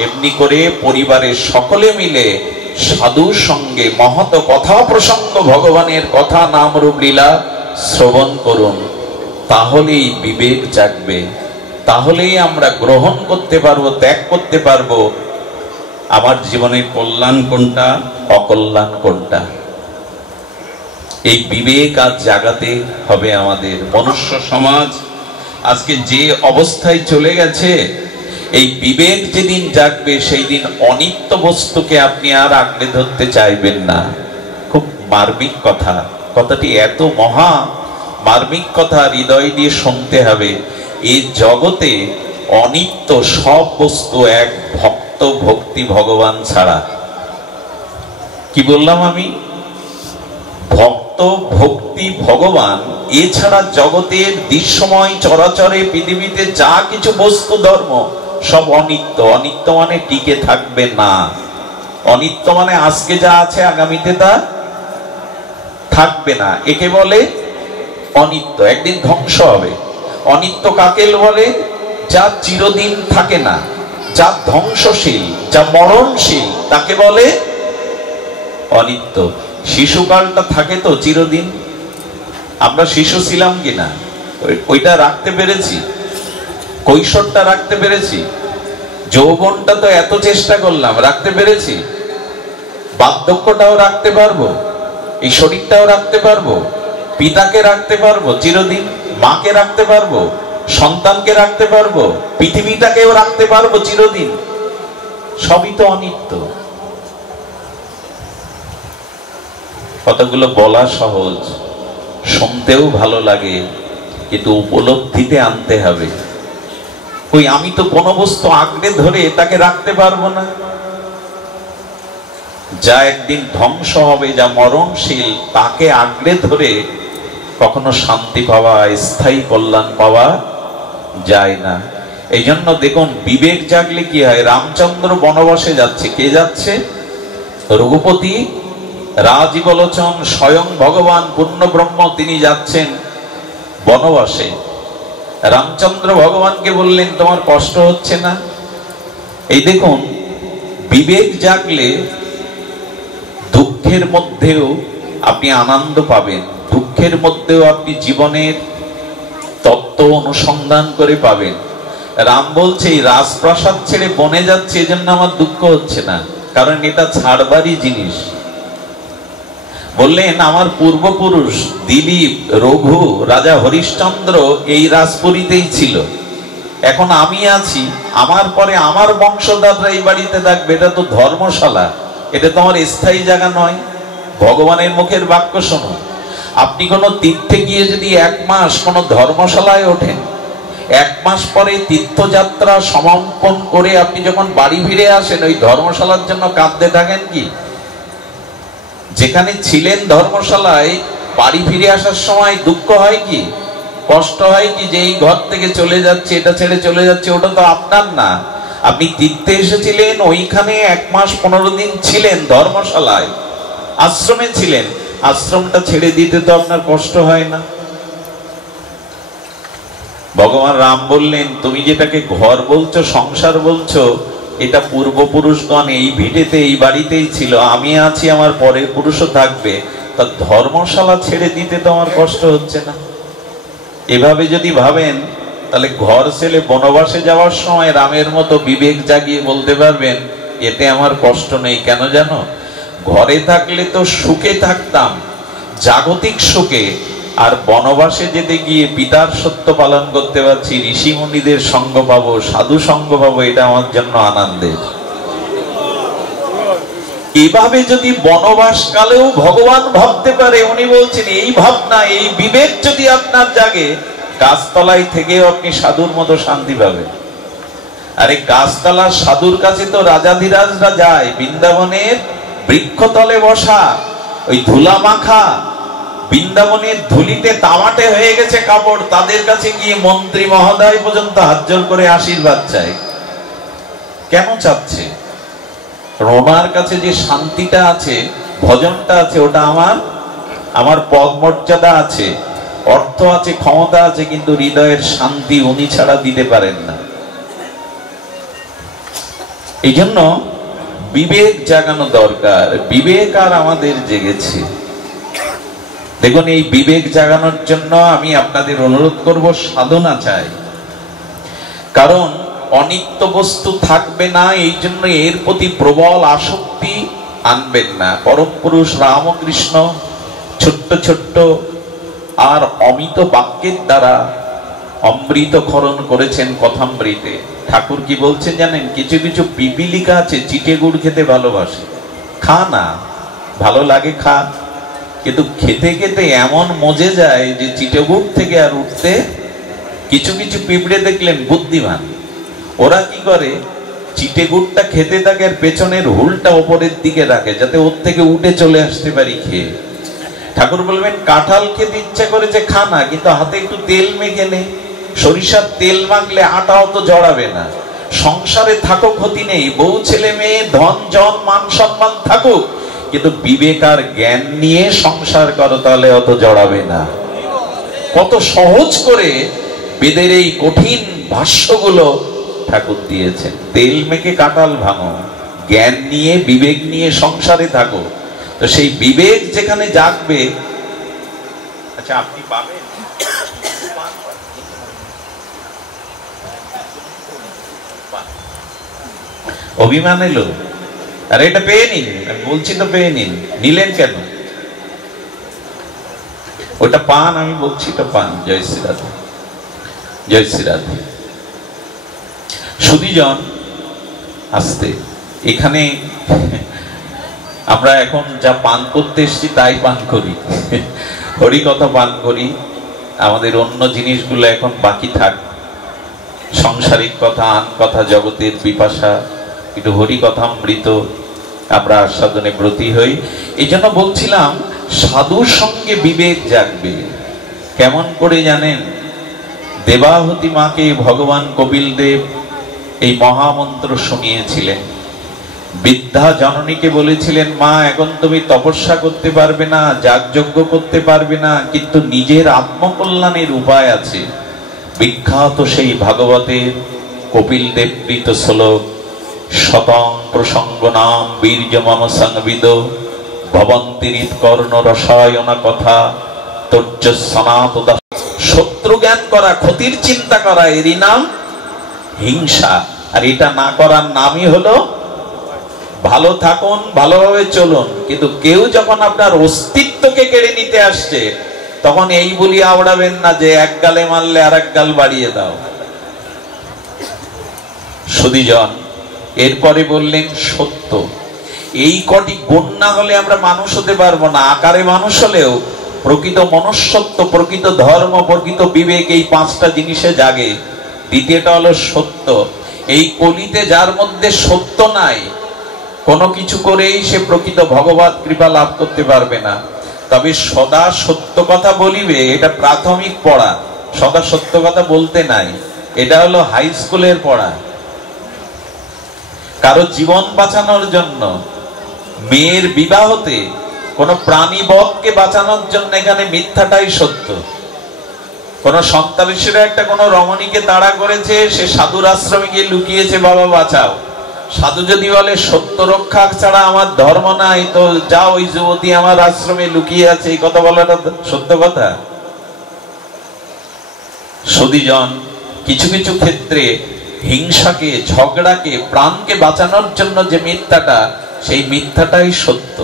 এমনি করে পরিবারের সকলে মিলে সাধুর সঙ্গে মহৎ কথা প্রসঙ্গ, ভগবানের কথা, নাম রূপ লীলা শ্রবণ করুন। তাহলেই বিবেক জাগবে, তাহলেই আমরা গ্রহণ করতে পারবো, ত্যাগ করতে পারবো আমার জীবনের কল্যাণ কোনটা, অকল্যাণ কোনটা। এই বিবেক আজ জাগাতে হবে আমাদের। মনুষ্য সমাজ আজকে যে অবস্থায় চলে গেছে, এই বিবেক যেদিন জাগবে সেই দিন অনিত্য বস্তুকে আপনি আর আঁকড়ে ধরতে চাইবেন না। খুব মার্মিক কথা, কথাটি এত মহা মার্মিক কথা, হৃদয় দিয়ে শুনতে হবে। এই জগতে অনিত্য সব বস্তু এক, ভক্ত ভক্তি ভগবান ছাড়া। কি বললাম আমি? ভক্ত ভক্তি ভগবান এছাড়া জগতের দৃশ্যময় চরাচরে পৃথিবীতে যা কিছু বস্তু ধর্ম সব অনিত্য। অনিত্য মানে টিকে থাকবে না। অনিত্য মানে আজকে যা আছে আগামীতে তা থাকবে না, একে বলে অনিত্য। একদিন ধ্বংস হবে। অনিত্য কাকে বলে? যা চিরদিন থাকে না, যা ধ্বংসশীল, যা মরণশীল, তাকে বলে অনিত্য। শিশুকালটা থাকে তো চিরদিন। আমরা শিশু ছিলাম কিনা ওইটা রাখতে পেরেছি? কৈশোরটা রাখতে পেরেছি? যৌবনটা তো এত চেষ্টা করলাম, রাখতে পেরেছি? বার্ধক্যটাও রাখতে পারবো, এই শরীরটাও রাখতে পারবো, পিতাকে রাখতে পারবো চিরদিন, মাকে রাখতে পারবো, সন্তানকে রাখতে পারবো, পৃথিবীটাকেও রাখতে পারবো চিরদিন। সবই তো অনিত্য। কতগুলো বলা সহজ, শুনতেও ভালো লাগে, কিন্তু উপলব্ধিতে আনতে হবে। ওই আমি তো কোনো বস্তু আঁকড়ে ধরে তাকে রাখতে পারবো না। যা একদিন ধ্বংস হবে, যা মরণশীল, তাকে আঁকড়ে ধরে কখনো শান্তি পাওয়া, স্থায়ী কল্যাণ পাওয়া যায় না। এই জন্য দেখুন, বিবেক জাগলে কি হয়। রামচন্দ্র বনবাসে যাচ্ছে, কে যাচ্ছে? রঘুপতি রাজীবলোচন স্বয়ং ভগবান পূর্ণ ব্রহ্ম, তিনি যাচ্ছেন বনবাসে। রামচন্দ্র ভগবানকে বললেন, তোমার কষ্ট হচ্ছে না? এই দেখুন, বিবেক জাগলে দুঃখের মধ্যেও আপনি আনন্দ পাবেন, দুঃখের মধ্যেও আপনি জীবনের তত্ত্ব অনুসন্ধান করে পাবেন। রাম বলছে, এই রাজপ্রাসাদ ছেড়ে বনে যাচ্ছে, এজন্য আমার দুঃখ হচ্ছে না, কারণ এটা ছাড়বারই জিনিস। বললেন, আমার পূর্বপুরুষ দিলীপ, রঘু, রাজা হরিশ্চন্দ্র এই রাজপুরীতেই ছিল, এখন আমি আছি, আমার পরে আমার বংশধররা এই বাড়িতে থাকবে। এটা তো ধর্মশালা, এটা তো আমার স্থায়ী জায়গা নয়। ভগবানের মুখের বাক্য শুনুন। আপনি কোনো তীর্থে গিয়ে যদি 1 মাস কোনো ধর্মশালায় ওঠেন, 1 মাস পরে তীর্থযাত্রা সমাপন করে আপনি যখন বাড়ি ফিরে আসেন, ওই ধর্মশালার জন্য কাঁদতে থাকেন কি? যেখানে ছিলেন ধর্মশালায়, বাড়ি ফিরে আসার সময় দুঃখ হয় কি, কষ্ট হয় কি, যে এই ঘর থেকে চলে যাচ্ছে, এটা ছেড়ে চলে যাচ্ছে, ওটা তো আপনার না। আপনি তীর্থে এসেছিলেন, ওইখানে 1 মাস 15 দিন ছিলেন, ধর্মশালায় আশ্রমে ছিলেন, আশ্রমটা ছেড়ে দিতে তো আপনার কষ্ট হয় না? ভগবান রাম বললেন, তুমি যেটাকে ঘর বলছো, সংসার বলছো, এটা পূর্বপুরুষগণ এই ভিটেতে এই বাড়িতেই ছিল, আমি আছি, আমার পরের পুরুষও থাকবে, তা ধর্মশালা ছেড়ে দিতে তো আমার কষ্ট হচ্ছে না। এভাবে যদি ভাবেন, তাহলে ঘর ছেলে বনবাসে যাওয়ার সময় রামের মতো বিবেক জাগিয়ে বলতে পারবেন, এতে আমার কষ্ট নেই। কেন জানো? ঘরে থাকলে তো সুখে থাকতাম, জাগতিক সুখে, আর বনবাসে যেতে গিয়ে পিতার সত্য পালন করতে পারছি, ঋষি মুনিদের সঙ্গ পাবো, সাধু সঙ্গ পাবো, এটা আমার জন্য আনন্দের। এভাবে যদি বনবাস কালেও ভগবান ভাবতে পারে, উনি বলছেন এই ভাবনা, এই বিবেক যদি আপনার জাগে, গাছতলায় থেকেও আপনি সাধুর মতো শান্তি পাবেন। আরে গাছতলার সাধুর কাছে তো রাজাধিরাজরা যায়, বৃন্দাবনের বৃক্ষতলে বসা, ওই ধুলা মাখা, বৃন্দাবনের ধুলিতে তামাটে হয়ে গেছে কাপড়, তাদের কাছে গিয়ে মন্ত্রী মহোদয় পর্যন্ত হাত জোড় করে আশীর্বাদ চায়। কেন চাচ্ছে? ওনার কাছে যে শান্তিটা আছে, ভজনটা আছে, ওটা আমার পদ মর্যাদা আছে, অর্থ আছে, ক্ষমতা আছে, কিন্তু হৃদয়ের শান্তি উনি ছাড়া দিতে পারেন না। এই জন্য বিবেক জাগানো দরকার। বিবেক আর আমাদের জেগেছে। দেখুন, এই বিবেক জাগানোর জন্য আমি আপনাদের অনুরোধ করব, সাধনা চাই। কারণ অনিত্য বস্তু থাকবে না, এই জন্য এর প্রতি প্রবল আসক্তি আনবেন না। পরম পুরুষ রামকৃষ্ণ ছোট্ট ছোট্ট আর অমিত বাক্যের দ্বারা অমৃত খরণ করেছেন কথামৃতে। ঠাকুর কি বলছেন জানেন? কিছু কিছু পিপিলিকা আছে, চিটে গুড় খেতে ভালোবাসে, খা না, ভালো লাগে খা, কিন্তু খেতে খেতে এমন মজে যায় যে চিটে গুড় থেকে আর উঠতে। কিছু কিছু পিঁপড়ে দেখলেন বুদ্ধিমান, ওরা কি করে, চিটে গুড়টা খেতে থাকে আর পেছনের হুলটা ওপরের দিকে রাখে, যাতে ওর থেকে উঠে চলে আসতে পারি খেয়ে। ঠাকুর বলবেন, কাঁঠাল খেতে ইচ্ছা করেছে, খা না, কিন্তু হাতে একটু তেল মেখে নে। সরিষার তেল মাখলে আটা অত জড়াবে না। সংসারে থাকো, ক্ষতি নেই, বউ ছেলে মেয়ে ধন জন মান সম্মান থাকুক, কিন্তু বিবেক আর জ্ঞান নিয়ে সংসার করো, তাহলে অত জড়াবে না। কত সহজ করে বেদের এই কঠিন ভাষ্যগুলো ঠাকুর দিয়েছেন। তেল মেখে কাঁঠাল ভাঙো, জ্ঞান নিয়ে বিবেক নিয়ে সংসারে থাকো। তো সেই বিবেক যেখানে জাগবে, আচ্ছা আপনি পাবেন, অভিমান এলো, আরে এটা পেয়ে নিন, আমি বলছি তো পেয়ে নিন, নিলেন কেন? ওটা পান, আমি বলছি তো পান। জয় শ্রী রাধে, জয় শ্রী রাধে। সুধীজন, আসতে, এখানে আমরা এখন যা পান করতে এসেছি তাই পান করি, হরি কথা পান করি। আমাদের অন্য জিনিসগুলো এখন বাকি থাক, সংসারিক কথা, আন কথা, জগতের পিপাসা, একটু হরি কথা অমৃত আমরা আস্বাদনে ব্রতী হই। এই জন্য বলছিলাম, সাধুর সঙ্গে বিবেক জাগবে। কেমন করে জানেন? দেবাহুতি মাকে ভগবান কপিল দেব এই মহামন্ত্র শুনিয়েছিলেন। বিদ্যা জননীকে বলেছিলেন, মা এখন তুমি তপস্যা করতে পারবে না, যাগযজ্ঞ করতে পারবে না, কিন্তু নিজের আত্মকল্যাণের উপায় আছে। বিখ্যাত সেই ভাগবতের কপিল দেব কৃত শ্লোক, শতং প্রসঙ্গ নাম বীর্য মম সংবিদ ভবন্তিরিত কর্ণ রসায়না কথা তর্য সনাতন। শত্রু জ্ঞান করা, ক্ষতির চিন্তা করা, এরই নাম হিংসা। আর এটা না করার নামই হলো ভালো থাকুন, ভালোভাবে চলুন। কিন্তু কেউ যখন আপনার অস্তিত্বকে কেড়ে নিতে আসছে, তখন এই বলি আওড়াবেন না যে এক গালে মারলে আর এক গাল বাড়িয়ে দাও। সুধীজন, এরপরে বললেন সত্য। এই কটি গুণ না হলে আমরা মানুষ হতে পারবো না। আকারে মানুষ হলেও প্রকৃত মনুষ্যত্ব, প্রকৃত ধর্ম, প্রকৃত বিবেক, এই পাঁচটা জিনিসে জাগে। দ্বিতীয়টা হলো সত্য। এই কলিতে যার মধ্যে সত্য নাই, কোনো কিছু করেই সে প্রকৃত ভগবত কৃপা লাভ করতে পারবে না। তবে সদা সত্য কথা বলিবে, এটা প্রাথমিক পড়া। সদা সত্য কথা বলতে নাই, এটা হলো হাই স্কুলের পড়া। কারো জীবন বাঁচানোর জন্য, মেয়ের বিবাহতে, কোন প্রাণীবধকে বাঁচানোর জন্য এখানে মিথ্যাটাই সত্য। কোন সন্ত্রাসীরা একটা কোন রমণীকে তাড়া করেছে, সে সাধুর আশ্রমে গিয়ে লুকিয়েছে, বাবা বাঁচাও। সাধু যদি বলে সত্য রক্ষা ছাড়া আমার ধর্ম নাই, তো যাও ওই যুবতী আমার আশ্রমে লুকিয়ে আছে, এই কথা বলাটা সত্য কথা? সুধীজন, কিছু কিছু ক্ষেত্রে হিংসাকে, ঝগড়াকে, প্রাণকে বাঁচানোর জন্য যে মিথ্যাটা, সেই মিথ্যাটাই সত্য।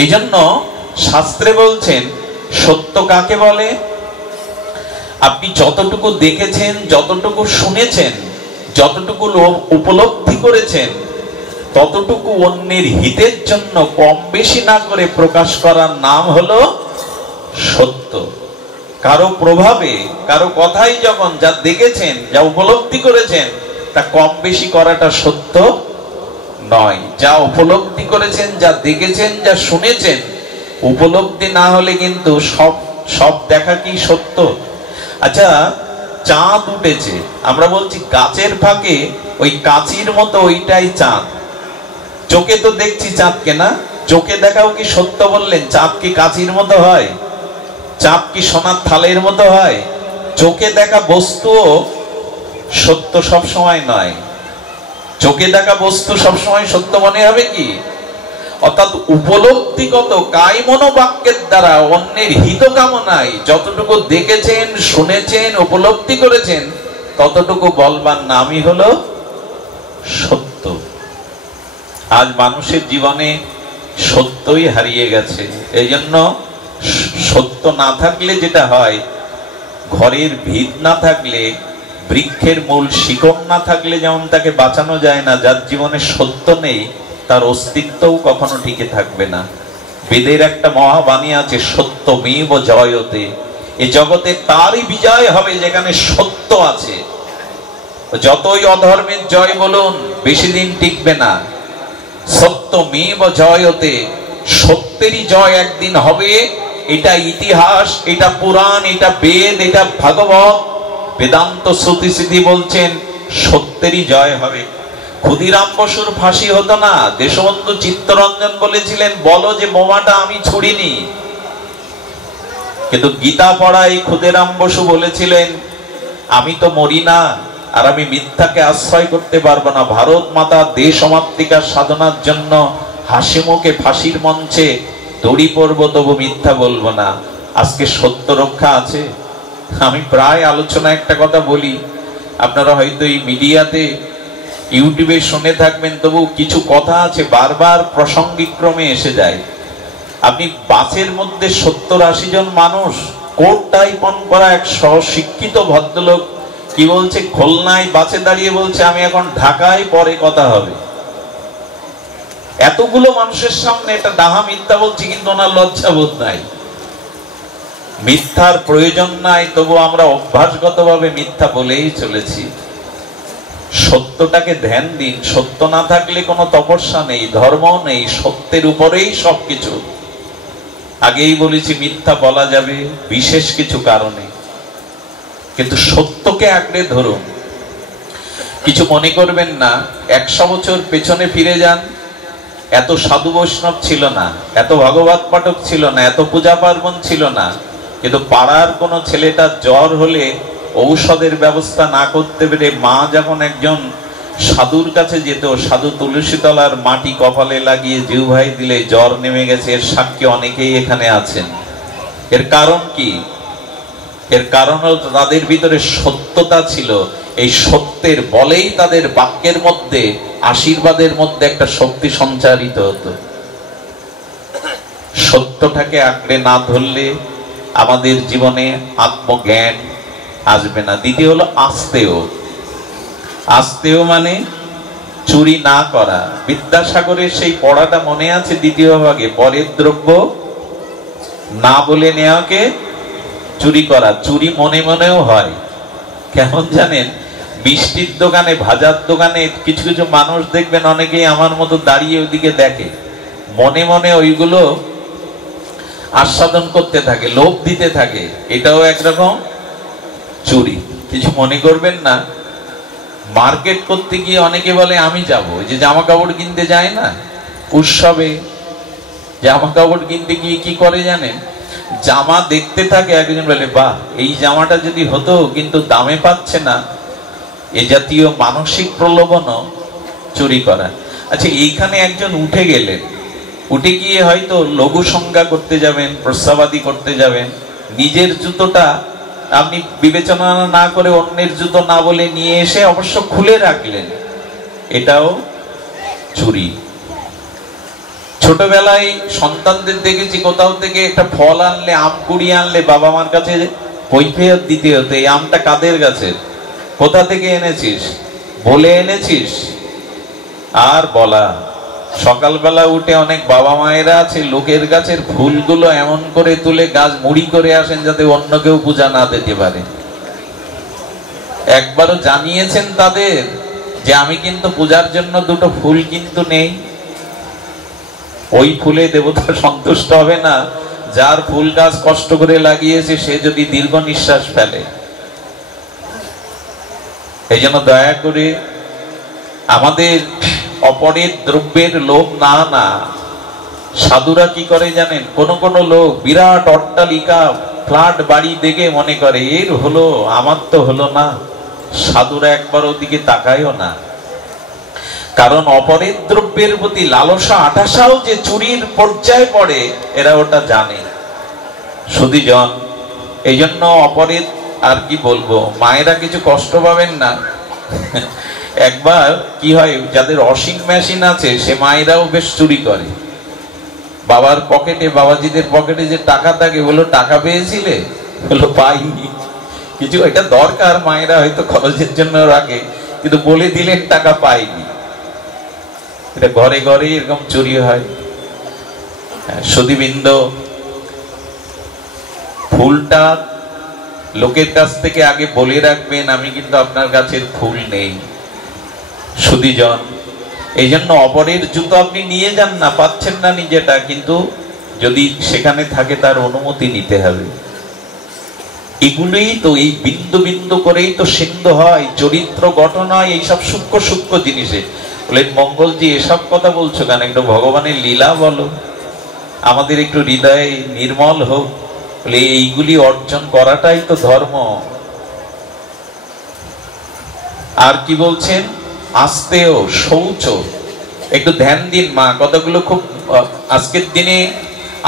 এই জন্য শাস্ত্রে বলছেন সত্য কাকে বলে? আপনি যতটুকু দেখেছেন, যতটুকু শুনেছেন, যতটুকু উপলব্ধি করেছেন, ততটুকু অন্যের হিতের জন্য কম বেশি না করে প্রকাশ করার নাম হলো সত্য। কারো প্রভাবে, কারো কথাই যখন যা দেখেছেন, যা উপলব্ধি করেছেন, তা কম বেশি করাটা সত্য নয়। যা উপলব্ধি করেছেন, যা দেখেছেন, যা শুনেছেন, উপলব্ধি না হলে কিন্তু সব দেখা কি সত্য? আচ্ছা, চাঁদ উঠেছে, আমরা বলছি গাছের ফাঁকে ওই কাঁচির মতো ওইটাই চাঁদ। চোখে তো দেখছি চাঁদকে না, চোখে দেখাও কি সত্য বললেন? চাঁদ কি কাঁচির মতো হয়? চাঁদ কি সোনার থালের মতো হয়? চোখে দেখা বস্তুও সত্য সব সময় নয়। চোখে দেখা বস্তু সবসময় সত্য মনে হবে কি? অর্থাৎ উপলব্ধিগত কায় মনোবাক্যের দ্বারা অন্যের হিত কামনায় যতটুকু দেখেছেন, শুনেছেন, উপলব্ধি করেছেন, ততটুকু বলবার নামই হলো সত্য। আজ মানুষের জীবনে সত্যই হারিয়ে গেছে। এই জন্য সত্য না থাকলে যেটা হয়, ঘরের ভিত না থাকলে, বৃক্ষের মূল শিকড় না থাকলে যেমন তাকে বাঁচানো যায় না, যার জীবনে সত্য নেই, তার অস্তিত্বও কখনো টিকে থাকবে না। বেদের একটা মহাবাণী আছে, সত্যমেব জয়তে। এই জগতে তারই বিজয় হবে যেখানে সত্য আছে। যতই অধর্মের জয় বলুন, বেশি দিন টিকবে না। সত্যমেব জয়তে, সত্যেরই জয় একদিন হবে। এটা ইতিহাস, এটা পুরাণ, এটা বেদ, এটা ভাগবত, বেদান্ত শ্রুতি সিদ্ধি বলছেন সত্যেরই জয় হবে। ক্ষুদিরাম বসুর ফাঁসি হতো না, দেশবন্ধু চিত্তরঞ্জন বলেছিলেন, বলো যে বোমাটা আমি ছুড়িনি। কিন্তু গীতা পড়ায় ক্ষুদিরাম বসু বলেছিলেন, আমি তো মরি না, আর আমি মিথ্যাকে আশ্রয় করতে পারবো না। ভারত মাতা দেশমাতৃকার সাধনার জন্য হাসি মুখে ফাঁসির মঞ্চে দড়ি পড়বো, তবু মিথ্যা বলবো না। আজকে সত্য রক্ষা আছে? আমি প্রায় আলোচনা একটা কথা বলি, আপনারা হয়তো এই মিডিয়াতে, ইউটিউবে শুনে থাকবেন, তবু কিছু কথা আছে বারবার প্রসঙ্গিক ক্রমে এসে যায়। আপনি বাসের মধ্যে 70-80 জন মানুষ, কোট টাই পন করা এক শিক্ষিত ভদ্রলোক কি বলছে, খুলনায় বাসে দাঁড়িয়ে বলছে, আমি এখন ঢাকায়, পরে কথা হবে। এতগুলো মানুষের সামনে এটা ডাহা মিথ্যা বলছি, কিন্তু ওনার লজ্জা বোধ নাই। মিথ্যার প্রয়োজন নাই, তবু আমরা অভ্যাসগতভাবে মিথ্যা বলেই চলেছি। সত্যটাকে ধ্যান দিন। সত্য না থাকলে কোনো তপস্যা নেই, ধর্ম নেই, সত্যের উপরেই সবকিছু। আগেই বলেছি মিথ্যা বলা যাবে বিশেষ কিছু কারণে, কিন্তু সত্যকে আঁকড়ে ধরুন। কিছু মনে করবেন না, 100 বছর পেছনে ফিরে যান, এত সাধু বৈষ্ণব ছিল না, এত ভাগবত পাঠক ছিল না, এত পূজা পার্বণ ছিল না, কিন্তু পাড়ার কোনো ছেলেটার জ্বর হলে ঔষধের ব্যবস্থা না করতে পেরে মা যখন একজন সাধুর কাছে যেত, সাধু তুলসী তলার মাটি কপালে লাগিয়ে জিহ্বায় দিলে জ্বর নেমে গেছে। এর সাক্ষী অনেকেই এখানে আছেন। এর কারণ কি? এর কারণ হল তাদের ভিতরে সত্যতা ছিল। এই সত্যের বলেই তাদের বাক্যের মধ্যে, আশীর্বাদের মধ্যে একটা শক্তি সঞ্চারিত হতো। সত্যটাকে আঁকড়ে না ধরলে আমাদের জীবনে আত্মজ্ঞান আসবে না। দ্বিতীয় হলো আস্তেয়। আস্তেয় মানে চুরি না করা। বিদ্যাসাগরের সেই পড়াটা মনে আছে দ্বিতীয় ভাগে, পরের দ্রব্য না বলে নেওয়াকে চুরি করা। চুরি মনে মনেও হয়। কেমন জানেন, মিষ্টির দোকানে, ভাজার দোকানে কিছু কিছু মানুষ দেখবেন, অনেকেই আমার মতো দাঁড়িয়ে ওইদিকে দেখে, মনে মনে ওইগুলো আস্বাদন করতে থাকে, লোভ দিতে থাকে। এটাও একরকম চুরি। কিছু মনে করবেন না, মার্কেট করতে গিয়ে অনেকে বলে আমি যাব, ওই যে জামা কাপড় কিনতে যায় না উৎসবে, জামা কাপড় কিনতে গিয়ে কি করে জানেন, জামা দেখতে থাকে, একজন বলে বাহ এই জামাটা যদি হতো, কিন্তু দামে পাচ্ছে না। এ জাতীয় মানসিক প্রলোভনও চুরি করা। আচ্ছা, এইখানে একজন উঠে গেলেন, উঠে গিয়ে হয়তো লঘু সংজ্ঞা করতে যাবেন, প্রস্তাবাদি করতে যাবেন, নিজের জুতোটা আপনি বিবেচনা না করে অন্যের জুতো না বলে নিয়ে এসে অবশ্য খুলে রাখলেন, এটাও চুরি। ছোটবেলায় সন্তানদের দেখেছি, কোথাও থেকে একটা ফল আনলে, আম কুড়িয়ে আনলে বাবা মার কাছে কৈফিয়ত দিতে হতো, এই আমটা কাদের গাছের, কোথা থেকে এনেছিস, বলে এনেছিস। আর বলা, সকালবেলা উঠে অনেক বাবা মায়েরা আছে লোকের গাছের ফুলগুলো এমন করে তুলে গাছ মুড়ি করে আসেন যাতে অন্য কেউ পূজা না দিতে পারে। একবারও জানিয়েছেন তাদের যে আমি কিন্তু পূজার জন্য দুটো ফুল কিন্তু নেই? ওই ফুলে দেবতা সন্তুষ্ট হবে না, যার ফুল গাছ কষ্ট করে লাগিয়েছে সে যদি দীর্ঘ নিঃশ্বাস ফেলে। এই জন্য দয়া করে আমাদের অপরের দ্রব্যের লোভ না। সাধুরা কি করে জানেন, কোন কোন লোক বিরাট অট্টালিকা, ফ্ল্যাট বাড়ি দেখে মনে করে এর হলো, আমার তো হলো না। সাধুরা একবার ওদিকে তাকায়ও না, কারণ অপরের দ্রব্যের প্রতি লালসা আঠাসাও যে চুরির পর্যায়ে পড়ে, এরা ওটা জানে। সুধীজন, এই জন্য অপরের, আর কি বলবো, মায়েরা কিছু কষ্ট পাবেন না। একবার কি হয়, যাদের ওয়াশিং মেশিন আছে সে মায়েরাও বেশ চুরি করে। বাবার পকেটে, বাবাজিদের পকেটে যে টাকা থাকে, বলো টাকা পেয়েছিলে, বলো পাইনি। কিছু এটা দরকার, মায়েরা হয়তো খরচের জন্য রাখে, কিন্তু বলে দিলেন টাকা পাইনি। এটা ঘরে ঘরে এরকম চুরি হয়। সুধীবৃন্দ, ফুলটা লোকের কাছ থেকে আগে বলে রাখবেন আমি কিন্তু আপনার কাছে ফুল নেই। সুধীজন, এই জন্য অপরের জুতো আপনি নিয়ে যান না, পাচ্ছেন না নিজেটা, কিন্তু যদি সেখানে থাকে তার অনুমতি নিতে হবে। এগুলোই তো, এই বিন্দু বিন্দু করেই তো সিন্ধু হয়, চরিত্র গঠন হয়, এইসব সূক্ষ্ম সূক্ষ্ম জিনিসে। বলেন মঙ্গলজি এসব কথা বলছো কেন, একটু ভগবানের লীলা বলো, আমাদের একটু হৃদয়ে নির্মল হোক। বলে এইগুলি অর্জন করাটাই তো ধর্ম। আর কি বলছেন, আস্তেও, শৌচ, একটু ধ্যান দিন মা, কথাগুলো খুব আজকের দিনে,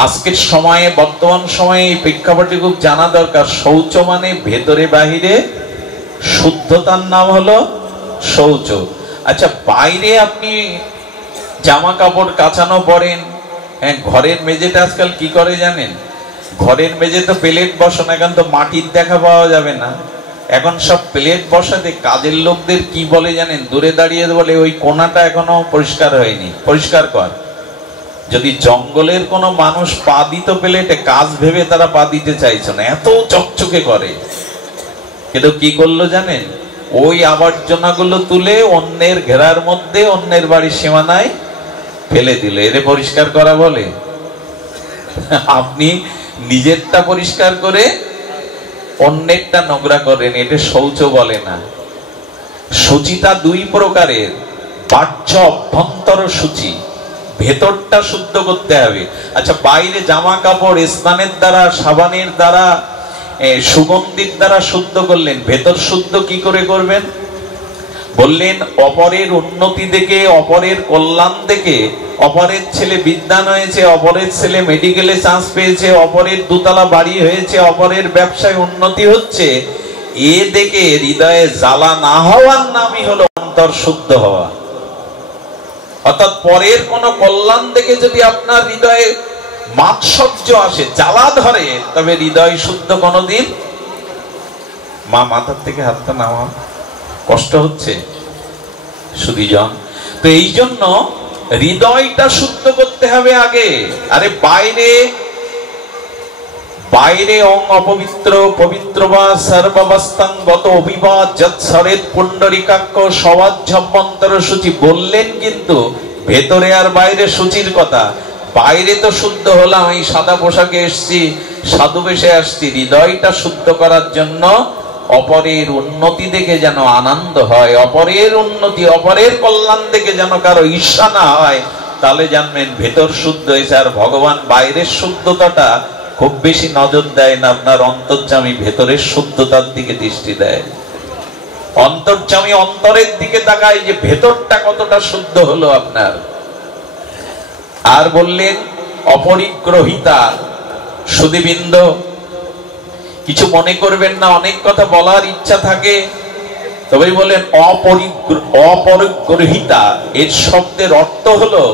আজকের সময়ে, বর্তমান সময়ে এই প্রেক্ষাপটে খুব জানা দরকার। শৌচ মানে ভেতরে বাহিরে শুদ্ধতার নাম হলো শৌচ। আচ্ছা, বাইরে আপনি জামা কাপড় কাচানো পরেন, হ্যাঁ, ঘরের মেঝেটা আজকাল কি করে জানেন, ঘরের মেঝে তো প্লেট বসানো, এখন তো মাটির দেখা পাওয়া যাবে না, এখন সব প্লেট বসাতে কাজের লোকদের কি বলে জানেন, দূরে দাঁড়িয়ে বলে ওই কোণাটা এখনো পরিষ্কার হয়নি, পরিষ্কার কর। যদি জঙ্গলের কোনো মানুষ পা দিত প্লেটে, কাজ ভেবে তারা পা দিতে চাইছে না, এত চকচকে করে। কিন্তু কি করলো জানেন, ওই আবর্জনাগুলো তুলে অন্যের ঘেরার মধ্যে, অন্যের বাড়ির সীমানায় ফেলে দিল। এরে পরিষ্কার করা বলে? আপনি নিজেরটা পরিষ্কার করে অন্যেরটা নোংরা করেন, এটা শৌচ বলে না। শুচিটা দুই প্রকারের, বাহ্য অভ্যন্তর শুচি, ভেতরটা শুদ্ধ করতে হবে। আচ্ছা, বাইরে জামা কাপড় স্নানের দ্বারা, সাবানের দ্বারা, সুগন্ধির দ্বারা শুদ্ধ করলেন, ভেতর শুদ্ধ কি করে করবেন? বললেন অপরের উন্নতি দেখে, অপরের কল্যাণ দেখে, অপরের ছেলে বিদ্বান হয়েছে, অপরের ছেলে মেডিকেলে চান্স পেয়েছে, অপরের দুতলা বাড়ি হয়েছে, অপরের ব্যবসায় উন্নতি হচ্ছে, এ দেখে হৃদয়ে জ্বালা না হওয়ার নামই হলো অন্তর শুদ্ধ হওয়া। অর্থাৎ পরের কোন কল্যাণ দেখে যদি আপনার হৃদয়ে মাৎসর্য আসে, জ্বালা ধরে, তবে হৃদয় শুদ্ধ কোনদিন। মা মাথার থেকে হাতটা নামা, কষ্ট হচ্ছে সুধীজন। তো এই জন্য হৃদয়টা শুদ্ধ করতে হবে আগে। আরে বাইরে অং অপবিত্র পবিত্র বা সর্বাবস্থান গত অভিবাদ যৎসরেত পুণ্ডরিকাক্ষ সবাজ্জভ্যন্তর শুচি বললেন, কিন্তু ভেতরে আর বাইরে শুচির কথা। বাইরে তো শুদ্ধ হলাম, এই সাদা পোশাকে এসছি, সাধু বেশে আসছি, হৃদয়টা শুদ্ধ করার জন্য অপরের উন্নতি দেখে যেন আনন্দ হয়, অপরের উন্নতি, অপরের কল্যাণ দেখে যেন কারো ঈর্ষা না হয়, তাহলে জানবেন ভেতর শুদ্ধ হয়েছে। আর ভগবান বাইরের শুদ্ধতাটা খুব বেশি নজর দেয় না, আপনার অন্তর্যামী ভেতরের শুদ্ধতার দিকে দৃষ্টি দেয়। অন্তর্যামী অন্তরের দিকে তাকায় যে ভেতরটা কতটা শুদ্ধ হলো আপনার। আর বললেন অপরিগ্রহিতা। সুধীবৃন্দ, কিছু মনে করবেন না, অনেক কথা বলার ইচ্ছা থাকে, তবে বলেন অপরিগ্রহিতা। এর শব্দের অর্থ হলো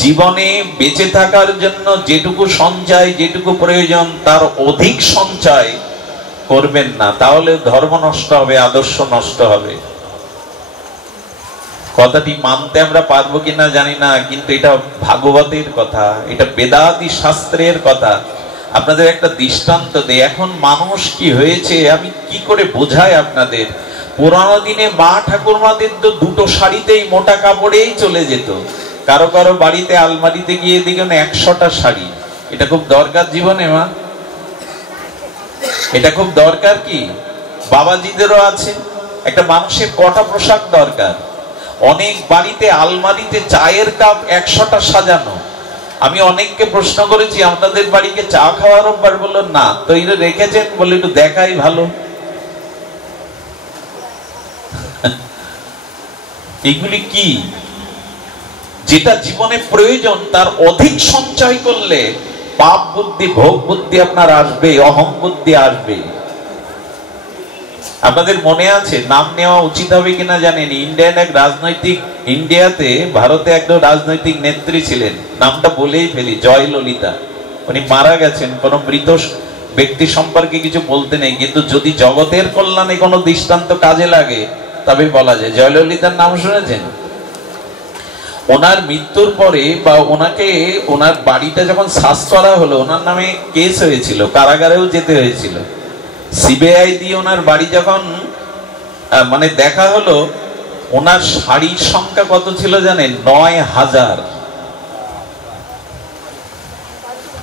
জীবনে বেঁচে থাকার জন্য যেটুকু সঞ্চয়, যেটুকু প্রয়োজন, তার অধিক সঞ্চয় করবেন না, তাহলে ধর্ম নষ্ট হবে, আদর্শ নষ্ট হবে। কথাটি মানতে আমরা পারবো কিনা জানি না, কিন্তু এটা ভাগবতের কথা, এটা বেদাদি শাস্ত্রের কথা। আপনাদের একটা দৃষ্টান্ত দেয়, এখন মানুষ কি হয়েছে আমি কি করে বোঝাই আপনাদের। পুরানো দিনে মা ঠাকুরমাদের তো দুটো শাড়িতেই, মোটা কাপড়েই চলে যেত। কারো কারো বাড়িতে আলমারিতে গিয়ে দেখুন 100টা শাড়ি। এটা খুব দরকার জীবনে মা, এটা খুব দরকার। কি বাবাজিদেরও আছে, একটা মানুষের কটা পোশাক দরকার। অনেক বাড়িতে আলমারিতে চায়ের কাপ 100টা সাজানো। আমি অনেককে প্রশ্ন করেছি, আপনাদের বাড়িতে চা খাওয়ার অভ্যাস? বললো না। তো এটা রেখেছেন? বলে একটু দেখাই ভালো। এগুলি কি? যেটা জীবনে প্রয়োজন তার অধিক সঞ্চয় করলে পাপ বুদ্ধি, ভোগ বুদ্ধি আপনার আসবে, অহং বুদ্ধি আসবে। আপনাদের মনে আছে, নাম নেওয়া উচিত হবে কিনা জানেন, ইন্ডিয়ান এক রাজনৈতিক, ইন্ডিয়াতে ভারতে একজন রাজনৈতিক নেত্রী ছিলেন, নামটা বলেই ফেলি, জয়ললিতা। উনি মারা গেছেন। কোন মৃত ব্যক্তি সম্পর্কে কিছু বলতে নেই, কিন্তু যদি জগতের কল্যাণে কোনো দৃষ্টান্ত কাজে লাগে তবে বলা যায়। জয়ললিতার নাম শুনেছেন? ওনার মৃত্যুর পরে বা ওনাকে, ওনার বাড়িটা যখন সার্চ করা হলো, ওনার নামে কেস হয়েছিল, কারাগারেও যেতে হয়েছিল। সিবিআই দিয়ে ওনার বাড়ি যখন মানে দেখা হলো, ওনার শাড়ির সংখ্যা কত ছিল জানেন? 9000।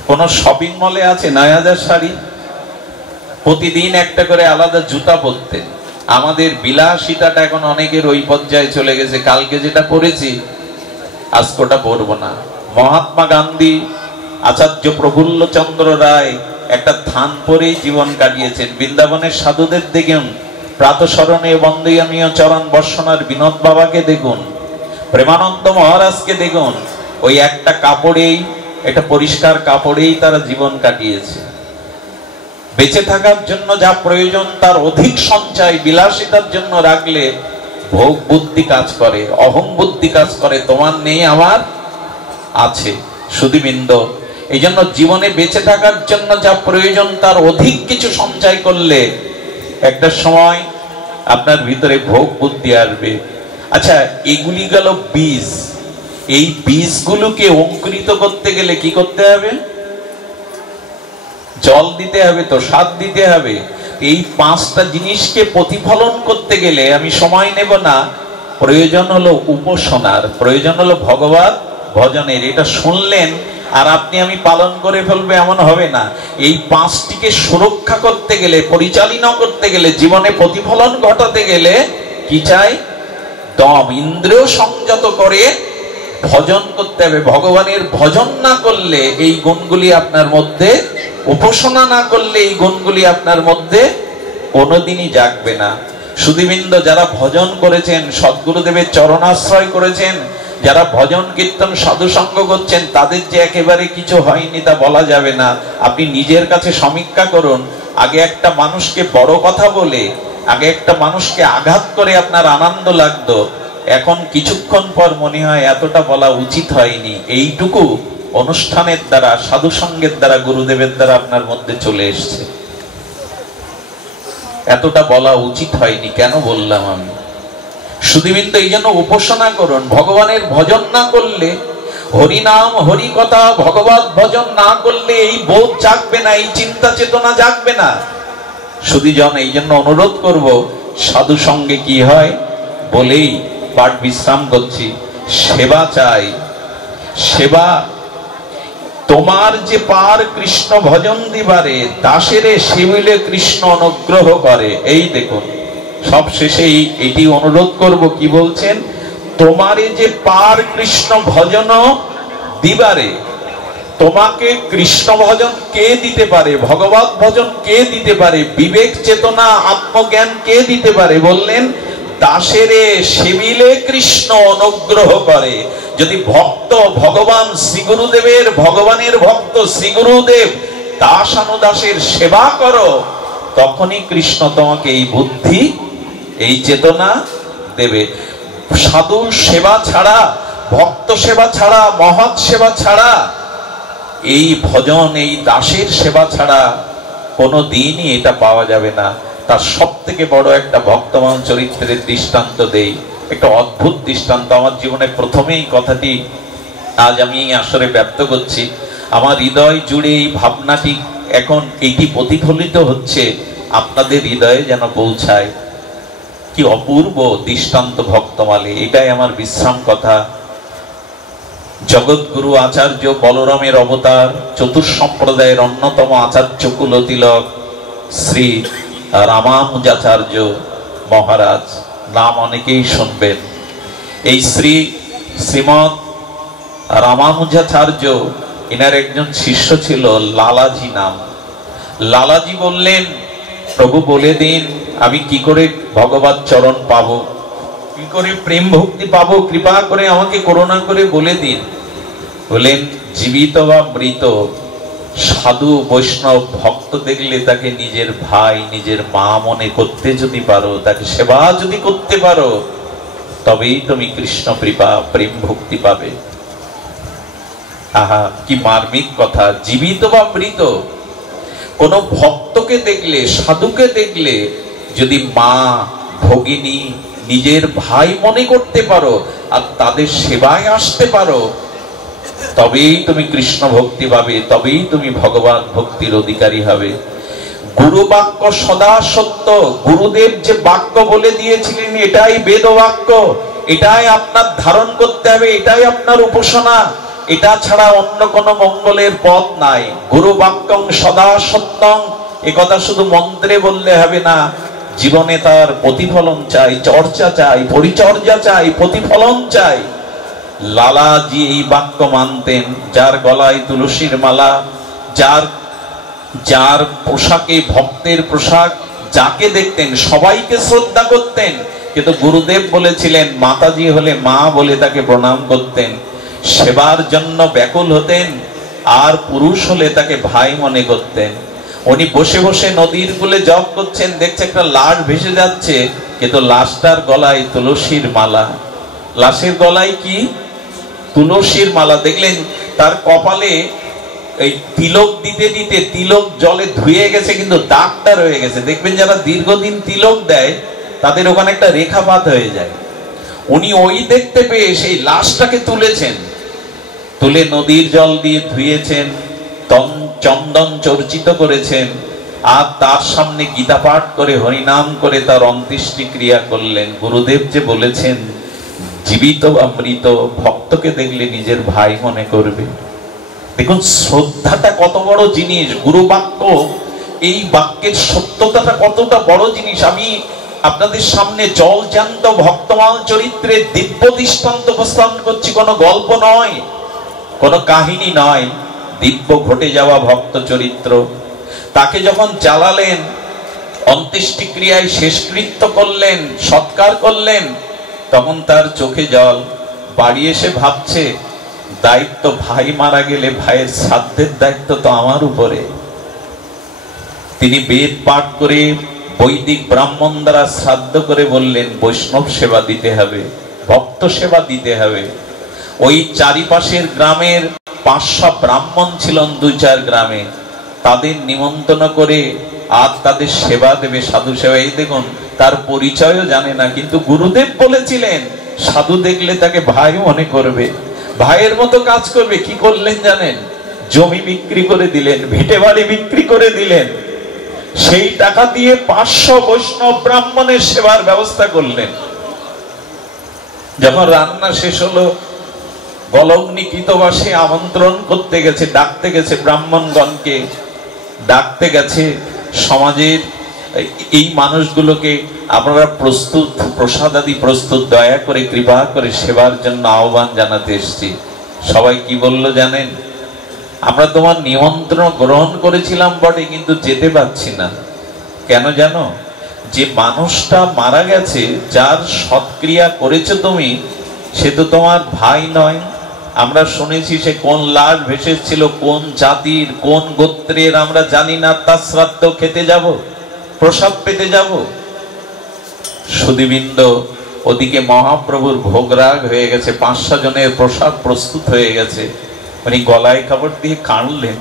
কোন শপিং মলে আছে 9000 শাড়ি? প্রতিদিন একটা করে আলাদা জুতা পরতেন। আমাদের বিলাসিতাটা এখন অনেকের ওই পর্যায়ে চলে গেছে, কালকে যেটা পরেছি আজকে ওটা পরবো না। মহাত্মা গান্ধী, আচার্য প্রফুল্ল চন্দ্র রায় একটা থান পরেই জীবন কাটিয়েছেন। বৃন্দাবনের সাধুদের দেখুন, প্রাতঃস্মরণে বন্দনীয় চরণ বর্ষণার বিনোদ বাবাকে দেখুন, প্রেমানন্দ মহারাজকে দেখুন, ওই একটা কাপড়েই, একটা পরিষ্কার কাপড়েই তারা জীবন কাটিয়েছে। বেঁচে থাকার জন্য যা প্রয়োজন তার অধিক সঞ্চয় বিলাসিতার জন্য রাখলে ভোগ বুদ্ধি কাজ করে, অহং বুদ্ধি কাজ করে, তোমার নেই আমার আছে। সুধীবৃন্দ, এই জন্য জীবনে বেঁচে থাকার জন্য যা প্রয়োজন তার অধিক কিছু সঞ্চয় করলে একটা সময় আপনার ভিতরে ভোগ বুদ্ধি আসবে। আচ্ছা, এগুলি গেল বীজ। এই বীজগুলোকে অঙ্কুরিত করতে গেলে কি করতে হবে? জল দিতে হবে, তো সার দিতে হবে। এই 5টা জিনিসকে প্রতিফলন করতে গেলে আমি সময় নেব না। প্রয়োজন হলো উপাসনার, প্রয়োজন হলো ভগবত ভজনের। এটা শুনলেন আর আপনি আমি পালন করে ফেলবে এমন হবে না। এই পাঁচটিকে সুরক্ষা করতে গেলে, পরিচালনা করতে গেলে, জীবনে প্রতিফলন ঘটাতে গেলে কি চাই? দম, ইন্দ্রিয় সংযত করে ভজন করতে হবে। ভগবানের ভজন না করলে এই গুণগুলি আপনার মধ্যে, উপাসনা না করলে এই গুণগুলি আপনার মধ্যে কোনোদিনই জাগবে না। সুধীবৃন্দ, যারা ভজন করেছেন, সদ্গুরুদেবের চরণাশ্রয় করেছেন, যারা ভজন কীর্তন সাধু সঙ্গ করছেন, তাদের যে একেবারে কিছু হয়নি তা বলা যাবে না। আপনি নিজের কাছে সমীক্ষা করুন। আগে একটা মানুষকে বড় কথা বলে, আগে একটা মানুষকে আঘাত করে আপনার আনন্দ লাগতো, এখন কিছুক্ষণ পর মনে হয় এতটা বলা উচিত হয়নি। এইটুকু অনুষ্ঠানের দ্বারা, সাধু সঙ্গের দ্বারা, গুরুদেবের দ্বারা আপনার মধ্যে চলে এসছে। এতটা বলা উচিত হয়নি, কেন বললাম আমি? সুধীবৃন্দ, এই জন্য উপাসনা করুন। ভগবানের ভজন না করলে, হরিনাম হরি কথা ভগবত ভজন না করলে এই বোধ জাগবে না, এই চিন্তা চেতনা জাগবে না। সুধীজন, এই জন্য অনুরোধ করব, সাধু সঙ্গে কি হয় বলেই পাঠ বিশ্রাম করছি। সেবা চাই, সেবা। তোমার যে পার কৃষ্ণ ভজন দিবারে, দাসেরে সেবিলে কৃষ্ণ অনুগ্রহ করে। এই দেখুন, সব শেষেই এটি অনুরোধ করব, কি বলছেন? তোমারে যে পার কৃষ্ণ ভজন দিবারে, তোমাকে কৃষ্ণ ভজন কে দিতে পারে? ভগবত ভজন কে দিতে পারে? বিবেক চেতনা আত্মজ্ঞান কে দিতে পারে? বললেন, দাসেরে সেবিলে কৃষ্ণ অনুগ্রহ করে। যদি ভক্ত ভগবান শ্রীগুরুদেবের, ভগবানের ভক্ত শ্রীগুরুদেব দাস অনুদাসের সেবা করো, তখনই কৃষ্ণ তোমাকে এই বুদ্ধি, এই চেতনা দেবে। সাধু সেবা ছাড়া, ভক্ত সেবা ছাড়া, মহৎ সেবা ছাড়া, এই ভজন, এই দাসের সেবা ছাড়া কোনো দিনই এটা পাওয়া যাবে না। তার সব থেকে বড় একটা ভক্তমান চরিত্রের দৃষ্টান্ত দেই, একটা অদ্ভুত দৃষ্টান্ত। আমার জীবনে প্রথমেই কথাটি আজ আমি আসলে ব্যক্ত করছি। আমার হৃদয় জুড়ে এই ভাবনাটি এখন এইটি প্রতিফলিত হচ্ছে, আপনাদের হৃদয়ে যেন পৌঁছায়। কি অপূর্ব দৃষ্টান্ত ভক্তমালে। এটাই আমার বিশ্রাম কথা। জগৎগুরু আচার্য বলরামের অবতার, চতুর্সম্প্রদায়ের অন্যতম আচার্য কুলতিলক শ্রী রামানুজাচার্য মহারাজ, নাম অনেকেই শুনবেন। এই শ্রীমৎ রামানুজাচার্য, এনার একজন শিষ্য ছিল লালাজি নাম। লালাজি বললেন, প্রভু বলে দিন আমি কি করে ভগবত চরণ পাবো, কি করে প্রেম ভক্তি পাবো, কৃপা করে আমাকে করুণা করে বলে দিন। বলেন, জীবিত বা মৃত সাধু বৈষ্ণব ভক্ত দেখলে তাকে নিজের ভাই, নিজের মা মনে করতে যদি পারো, তাকে সেবা যদি করতে পারো, তবেই তুমি কৃষ্ণ কৃপা, প্রেম ভক্তি পাবে। আহা, কি মার্মিক কথা! জীবিত বা মৃত কোন ভক্তকে দেখলে, সাধুকে দেখলে যদি মা, ভগিনী, নিজের ভাই মনে করতে পারো আর তাদের সেবায় আসতে পারো, তবেই তুমি কৃষ্ণ ভক্তি পাবে, তবেই তুমি ভগবান ভক্তির অধিকারী হবে। গুরু বাক্য সদা সত্য। গুরুদেব যে বাক্য বলে দিয়েছিলেন, এটাই বেদ বাক্য, এটাই আপনার ধারণ করতে হবে, এটাই আপনার উপাসনা। এটা ছাড়া অন্য কোনো মঙ্গলের পথ নাই। গুরু বাক্যং সদা সত্যং, এ কথা শুধু মন্ত্রে বললে হবে না, জীবনে তার প্রতিফলন চাই, চর্চা চাই, পরিচর্যা চাই, প্রতিফলন চাই। লালাজি এই বাক্য মানতেন। যার গলায় তুলসীর মালা, যার পোশাকে ভক্তের পোশাক, যাকে দেখতেন সবাইকে শ্রদ্ধা করতেন, কিন্তু গুরুদেব বলেছিলেন মাতাজি হলে মা বলে তাকে প্রণাম করতেন, সেবার জন্য ব্যাকুল হতেন, আর পুরুষ হলে তাকে ভাই মনে করতেন। উনি বসে বসে নদীর কূলে জপ করছেন, দেখছে একটা লাশ ভেসে যাচ্ছে, কিন্তু লাশটার গলায় তুলসীর মালা। লাশের গলায় কি? তুলসীর মালা। দেখলেন তার কপালে এই তিলক দিতে দিতে তিলক জলে ধুয়ে গেছে, কিন্তু দাগটা রয়ে গেছে। দেখবেন যারা দীর্ঘদিন তিলক দেয় তাদের ওখানে একটা রেখাপাত হয়ে যায়। উনি ওই দেখতে পেয়ে সেই লাশটাকে তুলেছেন, তুলে নদীর জল দিয়ে ধুয়েছেন, চন্দন চর্চিত করেছেন, আর তার সামনে গীতা পাঠ করে হরিনাম করে তার অন্ত্যেষ্টি ক্রিয়া করলেন। গুরুদেব যে বলেছেন জীবিত বা মৃত ভক্তকে দেখলে নিজের ভাই মনে করবে। দেখুন শ্রদ্ধাটা কত বড় জিনিস, গুরু বাক্য, এই বাক্যের সত্যতাটা কতটা বড় জিনিস। আমি আপনাদের সামনে জলজান্ত ভক্তমাল চরিত্রের দিব্য দৃষ্টান্ত উপস্থাপন করছি, কোনো গল্প নয়, কোনো কাহিনী নয়, দিব্য ঘটে যাওয়া ভক্ত চরিত্র। তাকে যখন জ্বালালেন, অন্ত্যেষ্টিক্রিয়ায় শেষকৃত্য করলেন, সৎকার করলেন, তখন তার চোখে জল। বাড়ি এসে ভাবছে, দায়িত্ব, ভাই মারা গেলে ভাইয়ের শ্রাদ্ধের দায়িত্ব তো আমার উপরে। তিনি বেদ পাঠ করে বৈদিক ব্রাহ্মণ দ্বারা শ্রাদ্ধ করে বললেন, বৈষ্ণব সেবা দিতে হবে, ভক্ত সেবা দিতে হবে। ওই চারিপাশের গ্রামের 500 ব্রাহ্মণ ছিলেন 2-4 গ্রামে, তাদের নিমন্ত্রণ করে আর তাদের সেবা দেবে, সাধু সেবা। এই দেখুন, তার পরিচয়ও জানে না, কিন্তু গুরুদেব বলেছিলেন সাধু দেখলে তাকে ভাই মনে করবে, ভাইয়ের মতো কাজ করবে। কি করলেন জানেন? জমি বিক্রি করে দিলেন, ভিটে বাড়ি বিক্রি করে দিলেন, সেই টাকা দিয়ে 500 বৈষ্ণব ব্রাহ্মণের সেবার ব্যবস্থা করলেন। যখন রান্না শেষ হলো, গলগ্নি কৃতবাসে আমন্ত্রণ করতে গেছে, ডাকতে গেছে, ব্রাহ্মণগণকে ডাকতে গেছে, সমাজের এই মানুষগুলোকে আপনারা প্রস্তুত, প্রসাদ আদি প্রস্তুত, দয়া করে কৃপা করে সেবার জন্য আহ্বান জানাতে এসেছি। সবাই কি বলল জানেন? আমরা তোমার নিমন্ত্রণ গ্রহণ করেছিলাম বটে, কিন্তু যেতে পারছি না। কেন জানো? যে মানুষটা মারা গেছে, যার সৎক্রিয়া করেছো তুমি, সে তো তোমার ভাই নয়। আমরা শুনেছি সে কোন লাশ ভেসেছিল, কোন জাতির, কোন গোত্রের আমরা জানি না, তার শ্রাদ্ধ খেতে যাব, প্রসাদ পেতে যাব। সুধীবৃন্দ, ওদিকে মহাপ্রভুর ভোগরাগ হয়ে গেছে, 500 জনের প্রসাদ প্রস্তুত হয়ে গেছে। উনি গলায় কাপড় দিয়ে কাঁদলেন,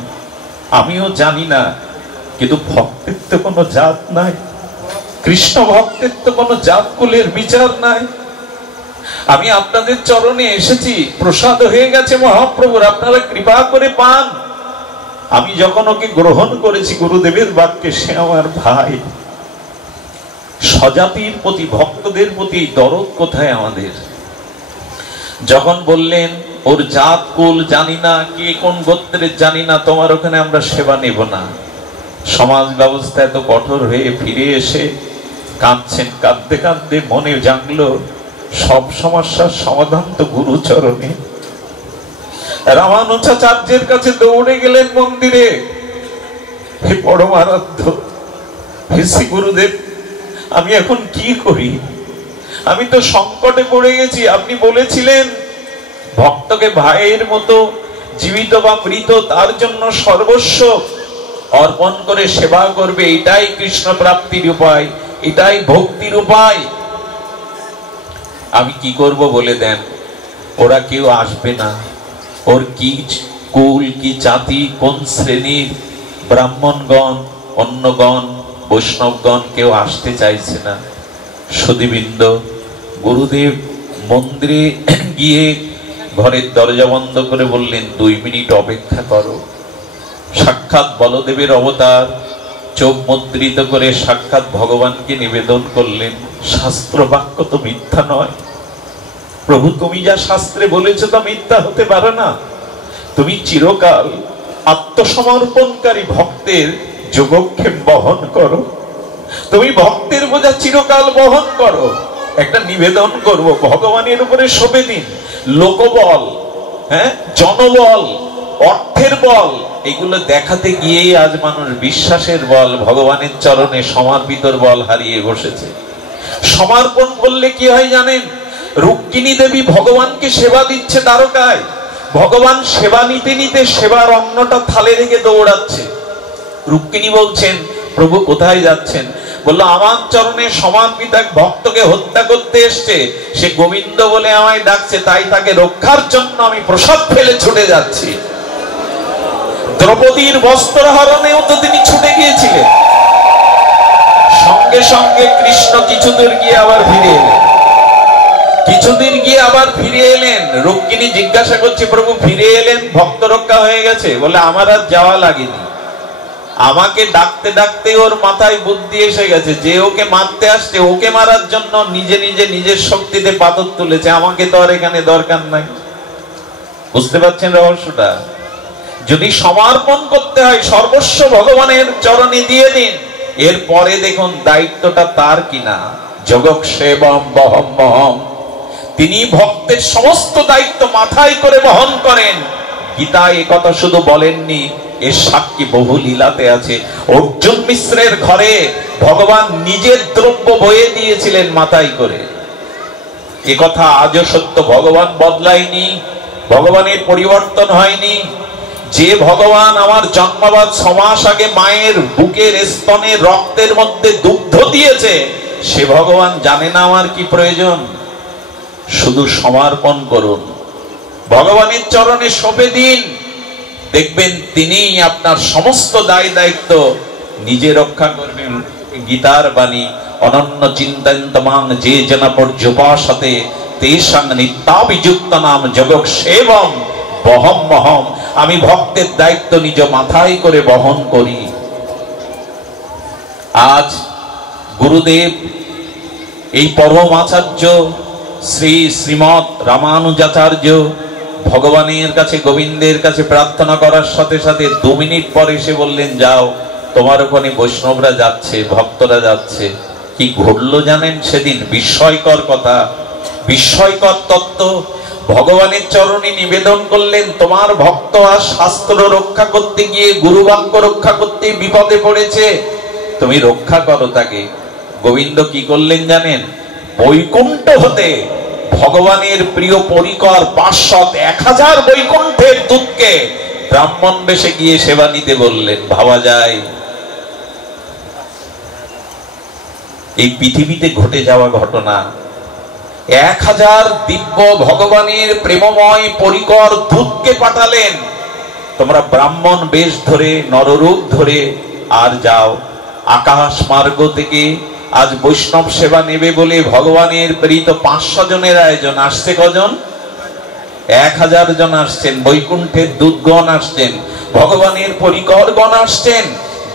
আমিও জানি না, কিন্তু ভক্তের তো কোনো জাত নাই, কৃষ্ণ ভক্তের তো কোনো জাত কুলের বিচার নাই। আমি আপনাদের চরণে এসেছি, প্রসাদ হয়ে গেছে মহাপ্রভুর, আপনারা কৃপা করে পান। আমি যখন ওকে গ্রহণ করেছি গুরুদেবের বাক্যে, সে আমার ভাই। স্বজাতির প্রতি, ভক্তদের প্রতি দরদ কোথায় আমাদের? যখন বললেন ওর জাত কুল জানি না, কে কোন গোত্রের জানি না, তোমার ওখানে আমরা সেবা নেব না। সমাজ ব্যবস্থা এত কঠোর হয়ে ফিরে এসে কাঁদছেন, কাঁদতে কাঁদতে মনে জাগলো সব সমস্যার সমাধান তো গুরুচরণে। রামানুজাচার্যের কাছে দৌড়ে গেলেন মন্দিরে, হে পরমারাধ্য, হে শ্রী গুরুদেব, আমি এখন কি করি? আমি তো সংকটে পড়ে গেছি। আপনি বলেছিলেন ভক্তকে ভাইয়ের মতো, জীবিত বা মৃত তার জন্য সর্বস্ব অর্পণ করে সেবা করবে, এটাই কৃষ্ণ প্রাপ্তির উপায়, এটাই ভক্তির উপায়। আমি কি করব বলে দেন? ওরা কেউ আসবে না। ওর কি কুল, কি জাতি, কোন শ্রেণীর ব্রাহ্মণগণ, অন্যগণ, বৈষ্ণবগণ কেউ আসতে চাইছে না। সুধীবৃন্দ, গুরুদেব মন্দিরে গিয়ে ঘরের দরজা বন্ধ করে বললেন, 2 মিনিট অপেক্ষা করো। সাক্ষাৎ বলদেবের অবতার, চোখ মুদ্রিত করে সাক্ষাৎ ভগবানকে নিবেদন করলেন, শাস্ত্র বাক্য তো মিথ্যা নয়। প্রভু, তুমি যা শাস্ত্রে বলেছো তা মিথ্যা হতে পারে না। তুমি চিরকাল আত্মসমর্পণকারী ভক্তের যোগক্ষেম বহন করো, তুমি ভক্তের বোঝা চিরকাল বহন করো। একটা নিবেদন করব, ভগবানের উপরে সঁপে দিন। লোকবল, জনবল, অর্থের বল, এগুলো দেখাতে গিয়েই আজ মানুষ বিশ্বাসের বল, ভগবানের চরণে সমর্পিতর বল হারিয়ে বসেছে। সমর্পণ করলে কি হয় জানেন? রুক্মিণী দেবী ভগবানকে সেবা দিচ্ছে দ্বারকায়, ভগবান সেবা নিতে নিতে সেবার অন্নটা থালে রেখে দৌড়াচ্ছে। রুক্মিণী বলছেন, প্রভু কোথায় যাচ্ছেন? বললো, আমার চরণে সমর্পিত এক ভক্তকে হত্যা করতে এসছে, সে গোবিন্দ বলে আমায় ডাকছে, তাই তাকে রক্ষার জন্য আমি প্রসাদ ফেলে ছুটে যাচ্ছি। দ্রৌপদীর বস্ত্রহরণেও তো তিনি ছুটে গিয়েছিলেন। সঙ্গে সঙ্গে কৃষ্ণ কিছুদূর গিয়ে আবার ফিরে এলেন, কিছুদিন গিয়ে আবার ফিরে এলেন। রুক্মিণী জিজ্ঞাসা করছে, প্রভু ফিরে এলেন, ভক্ত রক্ষা হয়ে গেছে? বলে, আমার আর যাওয়া লাগেনি। আমাকে ডাকতে ডাকতে ওর মাথায় বুদ্ধি এসে গেছে যে ওকে মারতে আসছে, ওকে মারার জন্য নিজে নিজে নিজের শক্তিতে পাথর তুলেছে, আমাকে তো আর এখানে দরকার নাই। বুঝতে পারছেন রহস্যটা? যদি সমর্পণ করতে হয় সর্বস্ব ভগবানের চরণে দিয়ে দিন। এরপরে দেখুন দায়িত্বটা তার কিনা, জগৎ সেবম বহম মহম, তিনি ভক্তের সমস্ত দায়িত্ব মাথায় করে বহন করেন। গীতায় একথা শুধু বলেননি, এর সাক্ষী বহু লীলাতে আছে। অর্জুন মিশ্রের ঘরে ভগবান নিজের দ্রব্য বয়ে দিয়েছিলেন মাথায় করে। একথা আজও সত্য, ভগবান বদলায়নি, ভগবানের পরিবর্তন হয়নি। যে ভগবান আমার জন্মবাদ 6 মাস আগে মায়ের বুকের স্তনে রক্তের মধ্যে দুগ্ধ দিয়েছে, সে ভগবান জানে না আমার কি প্রয়োজন? শুধু সমর্পণ করুন, ভগবানের চরণে সঁপে দিন, দেখবেন তিনি আপনার সমস্ত দায় দায়িত্ব নিজে রক্ষা করবেন। গীতার বাণী, অনন্য চিন্তয়ন্তমাং যে জন পর্যুপাসতে তেষাং নিত্যাভিযুক্ত নাম জগৎ সেবম বহম মহম। আমি ভক্তের দায়িত্ব নিজ মাথায় করে বহন করি। আজ গুরুদেব এই পরম আচার্য শ্রী শ্রীমৎ রামানুজাচার্য ভগবানের কাছে, গোবিন্দের কাছে প্রার্থনা করার সাথে সাথে 2 মিনিট পরে এসে বললেন, যাও তোমার ওখানে বৈষ্ণবরা যাচ্ছে, ভক্তরা যাচ্ছে। কি ঘটলো জানেন সেদিন? বিস্ময়কর কথা, বিস্ময়কর তত্ত্ব। ভগবানের চরণে নিবেদন করলেন, তোমার ভক্ত আর শাস্ত্র রক্ষা করতে গিয়ে, গুরু বাক্য রক্ষা করতে বিপদে পড়েছে, তুমি রক্ষা করো তাকে। গোবিন্দ কি করলেন জানেন? বৈকুণ্ঠ হতে ভগবানের প্রিয় পরিকর 500 1000 বৈকুণ্ঠের দূতকে ব্রাহ্মণ বেশে গিয়ে সেবা নিতে বললেন। ভাবা যায় এই পৃথিবীতে ঘটে যাওয়া ঘটনা। 1000 দিব্য ভগবানের প্রেমময় পরিকর দূতকে পাঠালেন, তোমরা ব্রাহ্মণ বেশ ধরে, নররূপ ধরে আর যাও। আকাশ মার্গ থেকে আজ বৈষ্ণব সেবা নেবে বলে ভগবানের প্রেরিত 500 জনের আয়োজন। আসছে কজন? 1000 জন আসছেন, বৈকুণ্ঠের দূতগণ আসছেন, ভগবানের পরিকরগণ আসছেন।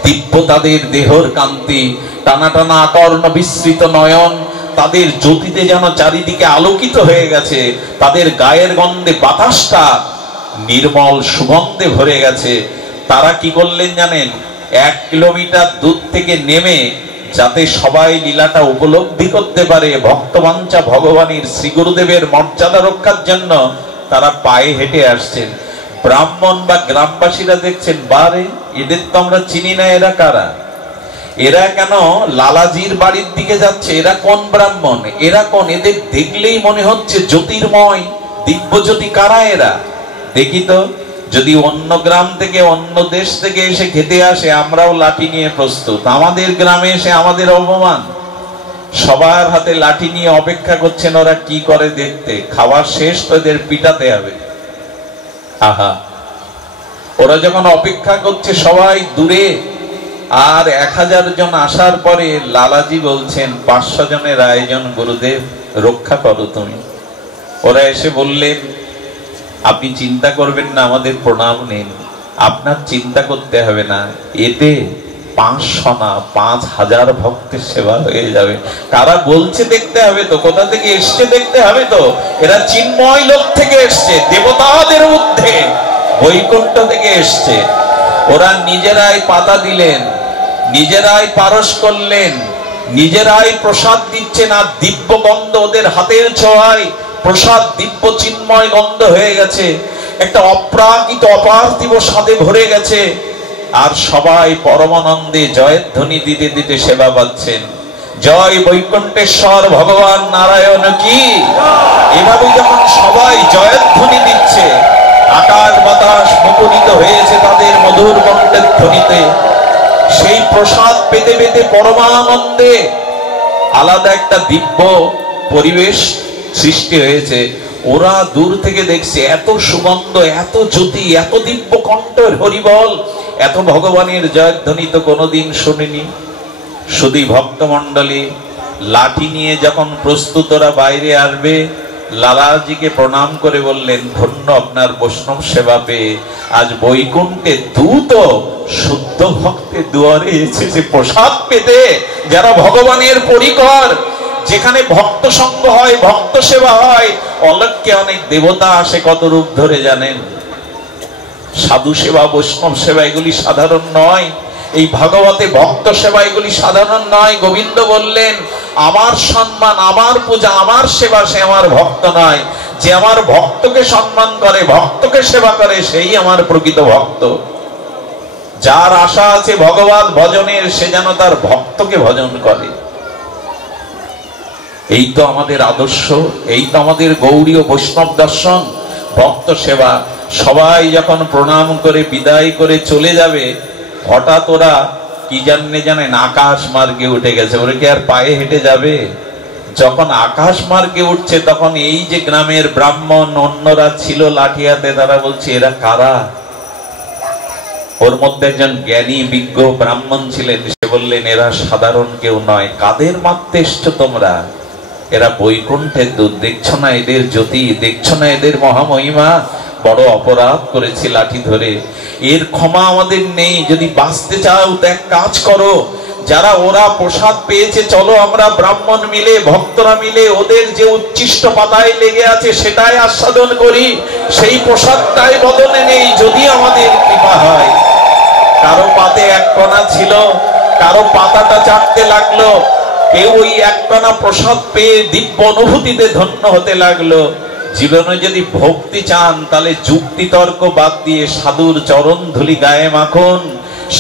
দিব্য তাদের দেহর কান্তি, টানা টানা আকর্ণ বিস্মৃত নয়ন, তাদের জ্যোতিতে যেন চারিদিকে আলোকিত হয়ে গেছে। তাদের গায়ের গন্ধে বাতাসটা নির্মল সুগন্ধে ভরে গেছে। তারা কি করলেন জানেন? 1 কিলোমিটার দূর থেকে নেমে, যাতে সবাই লীলাটা উপলব্ধি করতে পারে, ভক্তবাঞ্ছা ভগবানের শ্রী গুরুদেবের মর্যাদা রক্ষার জন্য তারা পায়ে হেঁটে আসছেন। ব্রাহ্মণ বা গ্রামবাসীরা দেখছেন, বারে এদের তো আমরা চিনি না, এরা কারা? এরা কেন লালাজির বাড়ির দিকে যাচ্ছে? এরা কোন ব্রাহ্মণ? এরা কোন? এদের দেখলেই মনে হচ্ছে জ্যোতির্ময় দিব্য জ্যোতি। কারা এরা? দেখি তো। যদি অন্য গ্রাম থেকে, অন্য দেশ থেকে এসে খেতে আসে, আমরাও লাঠি নিয়ে প্রস্তুত। আমাদের গ্রামে এসে আমাদের অপমান। সবার হাতে লাঠি নিয়ে অপেক্ষা করছেন ওরা কি করে দেখতে। খাবার শেষ তো এদের পিটাতে হবে। আহা, ওরা যখন অপেক্ষা করছে সবাই দূরে, আর 1000 জন আসার পরে লালাজি বলছেন, 500 জনের আয়োজন, গুরুদেব রক্ষা করো তুমি। ওরা এসে বললেন, আপনি চিন্তা করবেন না, আমাদের প্রণাম নিন, আপনার চিন্তা করতে হবে না, এতে 500 না 5000 ভক্তের সেবা হয়ে যাবে। কারা বলছে দেখতে হবে তো, কোথা থেকে এসছে দেখতে হবে তো। এরা চিন্ময় লোক থেকে এসছে, দেবতাদের মধ্যে বৈকুণ্ঠ থেকে এসছে। ওরা নিজেরাই পাতা দিলেন, নিজেরাই পারস করলেন, নিজেরাই প্রসাদ দিচ্ছেন। আর দিব্য গন্ধ ওদের হাতের ছোঁয়ায় প্রসাদ দিব্য চিন্ময় গন্ধ হয়ে গেছে, একটা অপ্রাকৃত অপার্থিব স্বাদে ভরে গেছে। আর সবাই পরমানন্দে জয়ের ধ্বনি দিতে দিতে সেবা পাচ্ছেন। জয় বৈকুণ্ঠেশ্বর ভগবান নারায়ণ কি। এভাবে যখন সবাই জয়ের ধ্বনি দিচ্ছে, আকাশ বাতাস মুখরিত হয়েছে তাদের মধুর কণ্ঠের ধ্বনিতে। সেই প্রসাদ পেতে পেতে পরমানন্দে আলাদা একটা দিব্য পরিবেশ সৃষ্টি হয়েছে। ওরা দূর থেকে দেখছে এত সুগন্ধ, এত জ্যোতি, এত দিব্য কণ্ঠের হরিবল, এত ভগবানের জয়ধ্বনি তো কোনোদিন শুনিনি। শুধু ভক্তমণ্ডলী লাঠি নিয়ে যখন প্রস্তুতরা বাইরে আসবে, লালাজিকে প্রণাম করে বললেন, ধন্য আপনার বৈষ্ণব সেবা পেয়ে। আজ বৈকুণ্ঠে দূত শুদ্ধ ভক্তের দুয়ারে এসেছে প্রসাদ পেতে, যারা ভগবানের পরিকর। যেখানে ভক্ত সঙ্গ হয়, ভক্ত সেবা হয়, অলক্ষ্যে অনেক দেবতা আসে কত রূপ ধরে জানেন। সাধু সেবা, বৈষ্ণব সেবা এগুলি সাধারণ নয়। এই ভাগবতে ভক্ত সেবা এগুলি সাধারণ নয়। গোবিন্দ বললেন, আমার সম্মান, আমার পূজা, আমার সেবা সে আমার ভক্ত নয়। যে আমার ভক্তকে সম্মান করে, ভক্তকে সেবা করে, সেই আমার প্রকৃত ভক্ত। যার আশা আছে ভগবত ভজনের, সে যেন তার ভক্তকে ভজন করে। এই তো আমাদের আদর্শ, এই তো আমাদের গৌড়ীয় বৈষ্ণব দর্শন। ভক্ত সেবা। সবাই যখন প্রণাম করে বিদায় করে চলে যাবে, হঠাৎ ওরা কি জানেন আকাশ মার্গে উঠে গেছে। ওরা কি আর পায়ে হেঁটে যাবে? যখন আকাশ মার্গে উঠছে, তখন এই যে গ্রামের ব্রাহ্মণ অন্যরা ছিল লাঠি হাতে, তারা বলছে এরা কারা? ওর মধ্যে একজন জ্ঞানী বিজ্ঞ ব্রাহ্মণ ছিলেন, সে বললেন এরা সাধারণ কেউ নয়। কাদের মারতে এসছো তোমরা? এরা বৈকুণ্ঠের দূত। দেখছো না এদের জ্যোতি? দেখছো না এদের মহামহিমা? বড় অপরাধ করেছি লাঠি ধরে, এর ক্ষমা আমাদের নেই। যদি বাঁচতে চাও তো এক কাজ করো, যারা ওরা প্রসাদ পেয়েছে, চলো আমরা ব্রাহ্মণ মিলে, ভক্তরা মিলে ওদের যে উচ্ছিষ্ট পাতায় লেগে আছে সেটাই আস্বাদন করি। সেই প্রসাদটাই বদলে নেই, যদি আমাদের কৃপা হয়। কারো পাতে এক কণা ছিল, কারো পাতাটা চাটতে লাগলো, কেউ ওই এক কণা প্রসাদ পেয়ে দিব্য অনুভূতিতে ধন্য হতে লাগলো। জীবনে যদি ভক্তি চান, তাহলে যুক্তি তর্ক বাদ দিয়ে সাধুর চরণ ধুলি গায়ে মাখুন,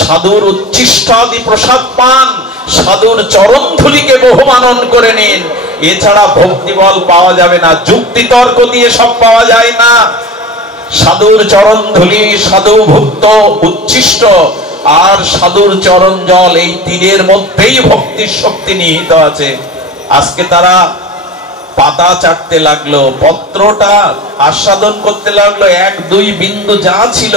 সাধুর উচ্ছিষ্টাদি প্রসাদ পান, সাধুর চরণ ধুলিকে বহুমানন করে নিন। এছাড়া ভক্তি বল পাওয়া যাবে না, যুক্তি তর্ক দিয়ে সব পাওয়া যায় না। সাধুর চরণ ধুলি, সাধু ভক্ত উচ্ছিষ্ট আর সাধুর চরণ জল, এই তীরের মধ্যেই ভক্তির শক্তি নিহিত আছে। আজকে তারা পাতা চাটতে লাগলো, পত্রটা আস্বাদন করতে লাগলো, এক দুই বিন্দু যা ছিল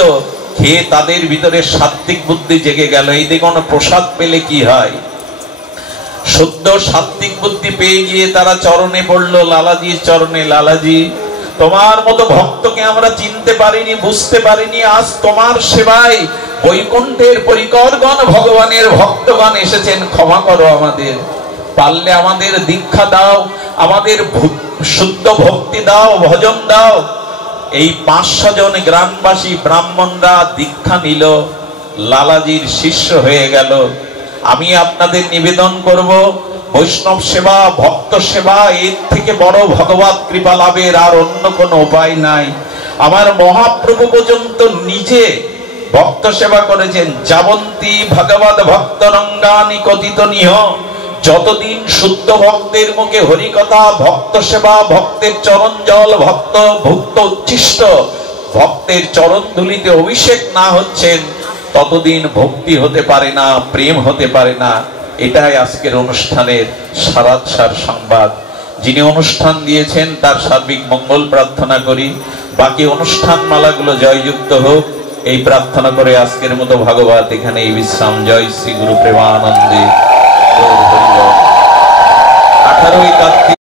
খেয়ে তাদের ভিতরে সাত্ত্বিক বুদ্ধি জেগে গেল। এই দেখুন প্রসাদ পেলে কি হয়। শুদ্ধ সাত্ত্বিক বুদ্ধি পেয়ে গিয়ে তারা চরণে পড়লো, লালাজির চরণে। লালাজি, তোমার মতো ভক্তকে আমরা চিনতে পারিনি, বুঝতে পারিনি। আজ তোমার সেবায় বৈকুণ্ঠের পরিকরগণ, ভগবানের ভক্তগণ এসেছেন, ক্ষমা করো আমাদের। পারলে আমাদের দীক্ষা দাও, আমাদের শুদ্ধ ভক্তি দাও, ভজন দাও। এই 500 জন গ্রামবাসী ব্রাহ্মণরা দীক্ষা নিল, লালাজির শিষ্য হয়ে গেল। আমি আপনাদের নিবেদন করব, বৈষ্ণব সেবা, ভক্ত সেবা, এর থেকে বড় ভগবত কৃপা লাভের আর অন্য কোনো উপায় নাই। আমার মহাপ্রভু পর্যন্ত নিজে ভক্ত সেবা করেছেন। যাবন্তী ভগবত ভক্ত রঙ্গানি কথিত নিহ। যতদিন শুদ্ধ ভক্তের মুখে হরিকথা, ভক্ত সেবা, ভক্তের চরণ জল, ভক্ত ভুক্ত উচ্ছিষ্ট ভক্তের চরণ ধুলিতে অভিষেক না হচ্ছেন, ততদিন ভক্তি হতে পারে না, প্রেম হতে পারে না। এটাই আজকের অনুষ্ঠানের সারাৎসার সংবাদ। যিনি অনুষ্ঠান দিয়েছেন তার সার্বিক মঙ্গল প্রার্থনা করি। বাকি অনুষ্ঠান মালাগুলো জয়যুক্ত হোক, এই প্রার্থনা করে আজকের মতো ভাগবত এখানেই বিশ্রাম। জয় শ্রী গুরু প্রেমানন্দে। 18ই কার্তিক।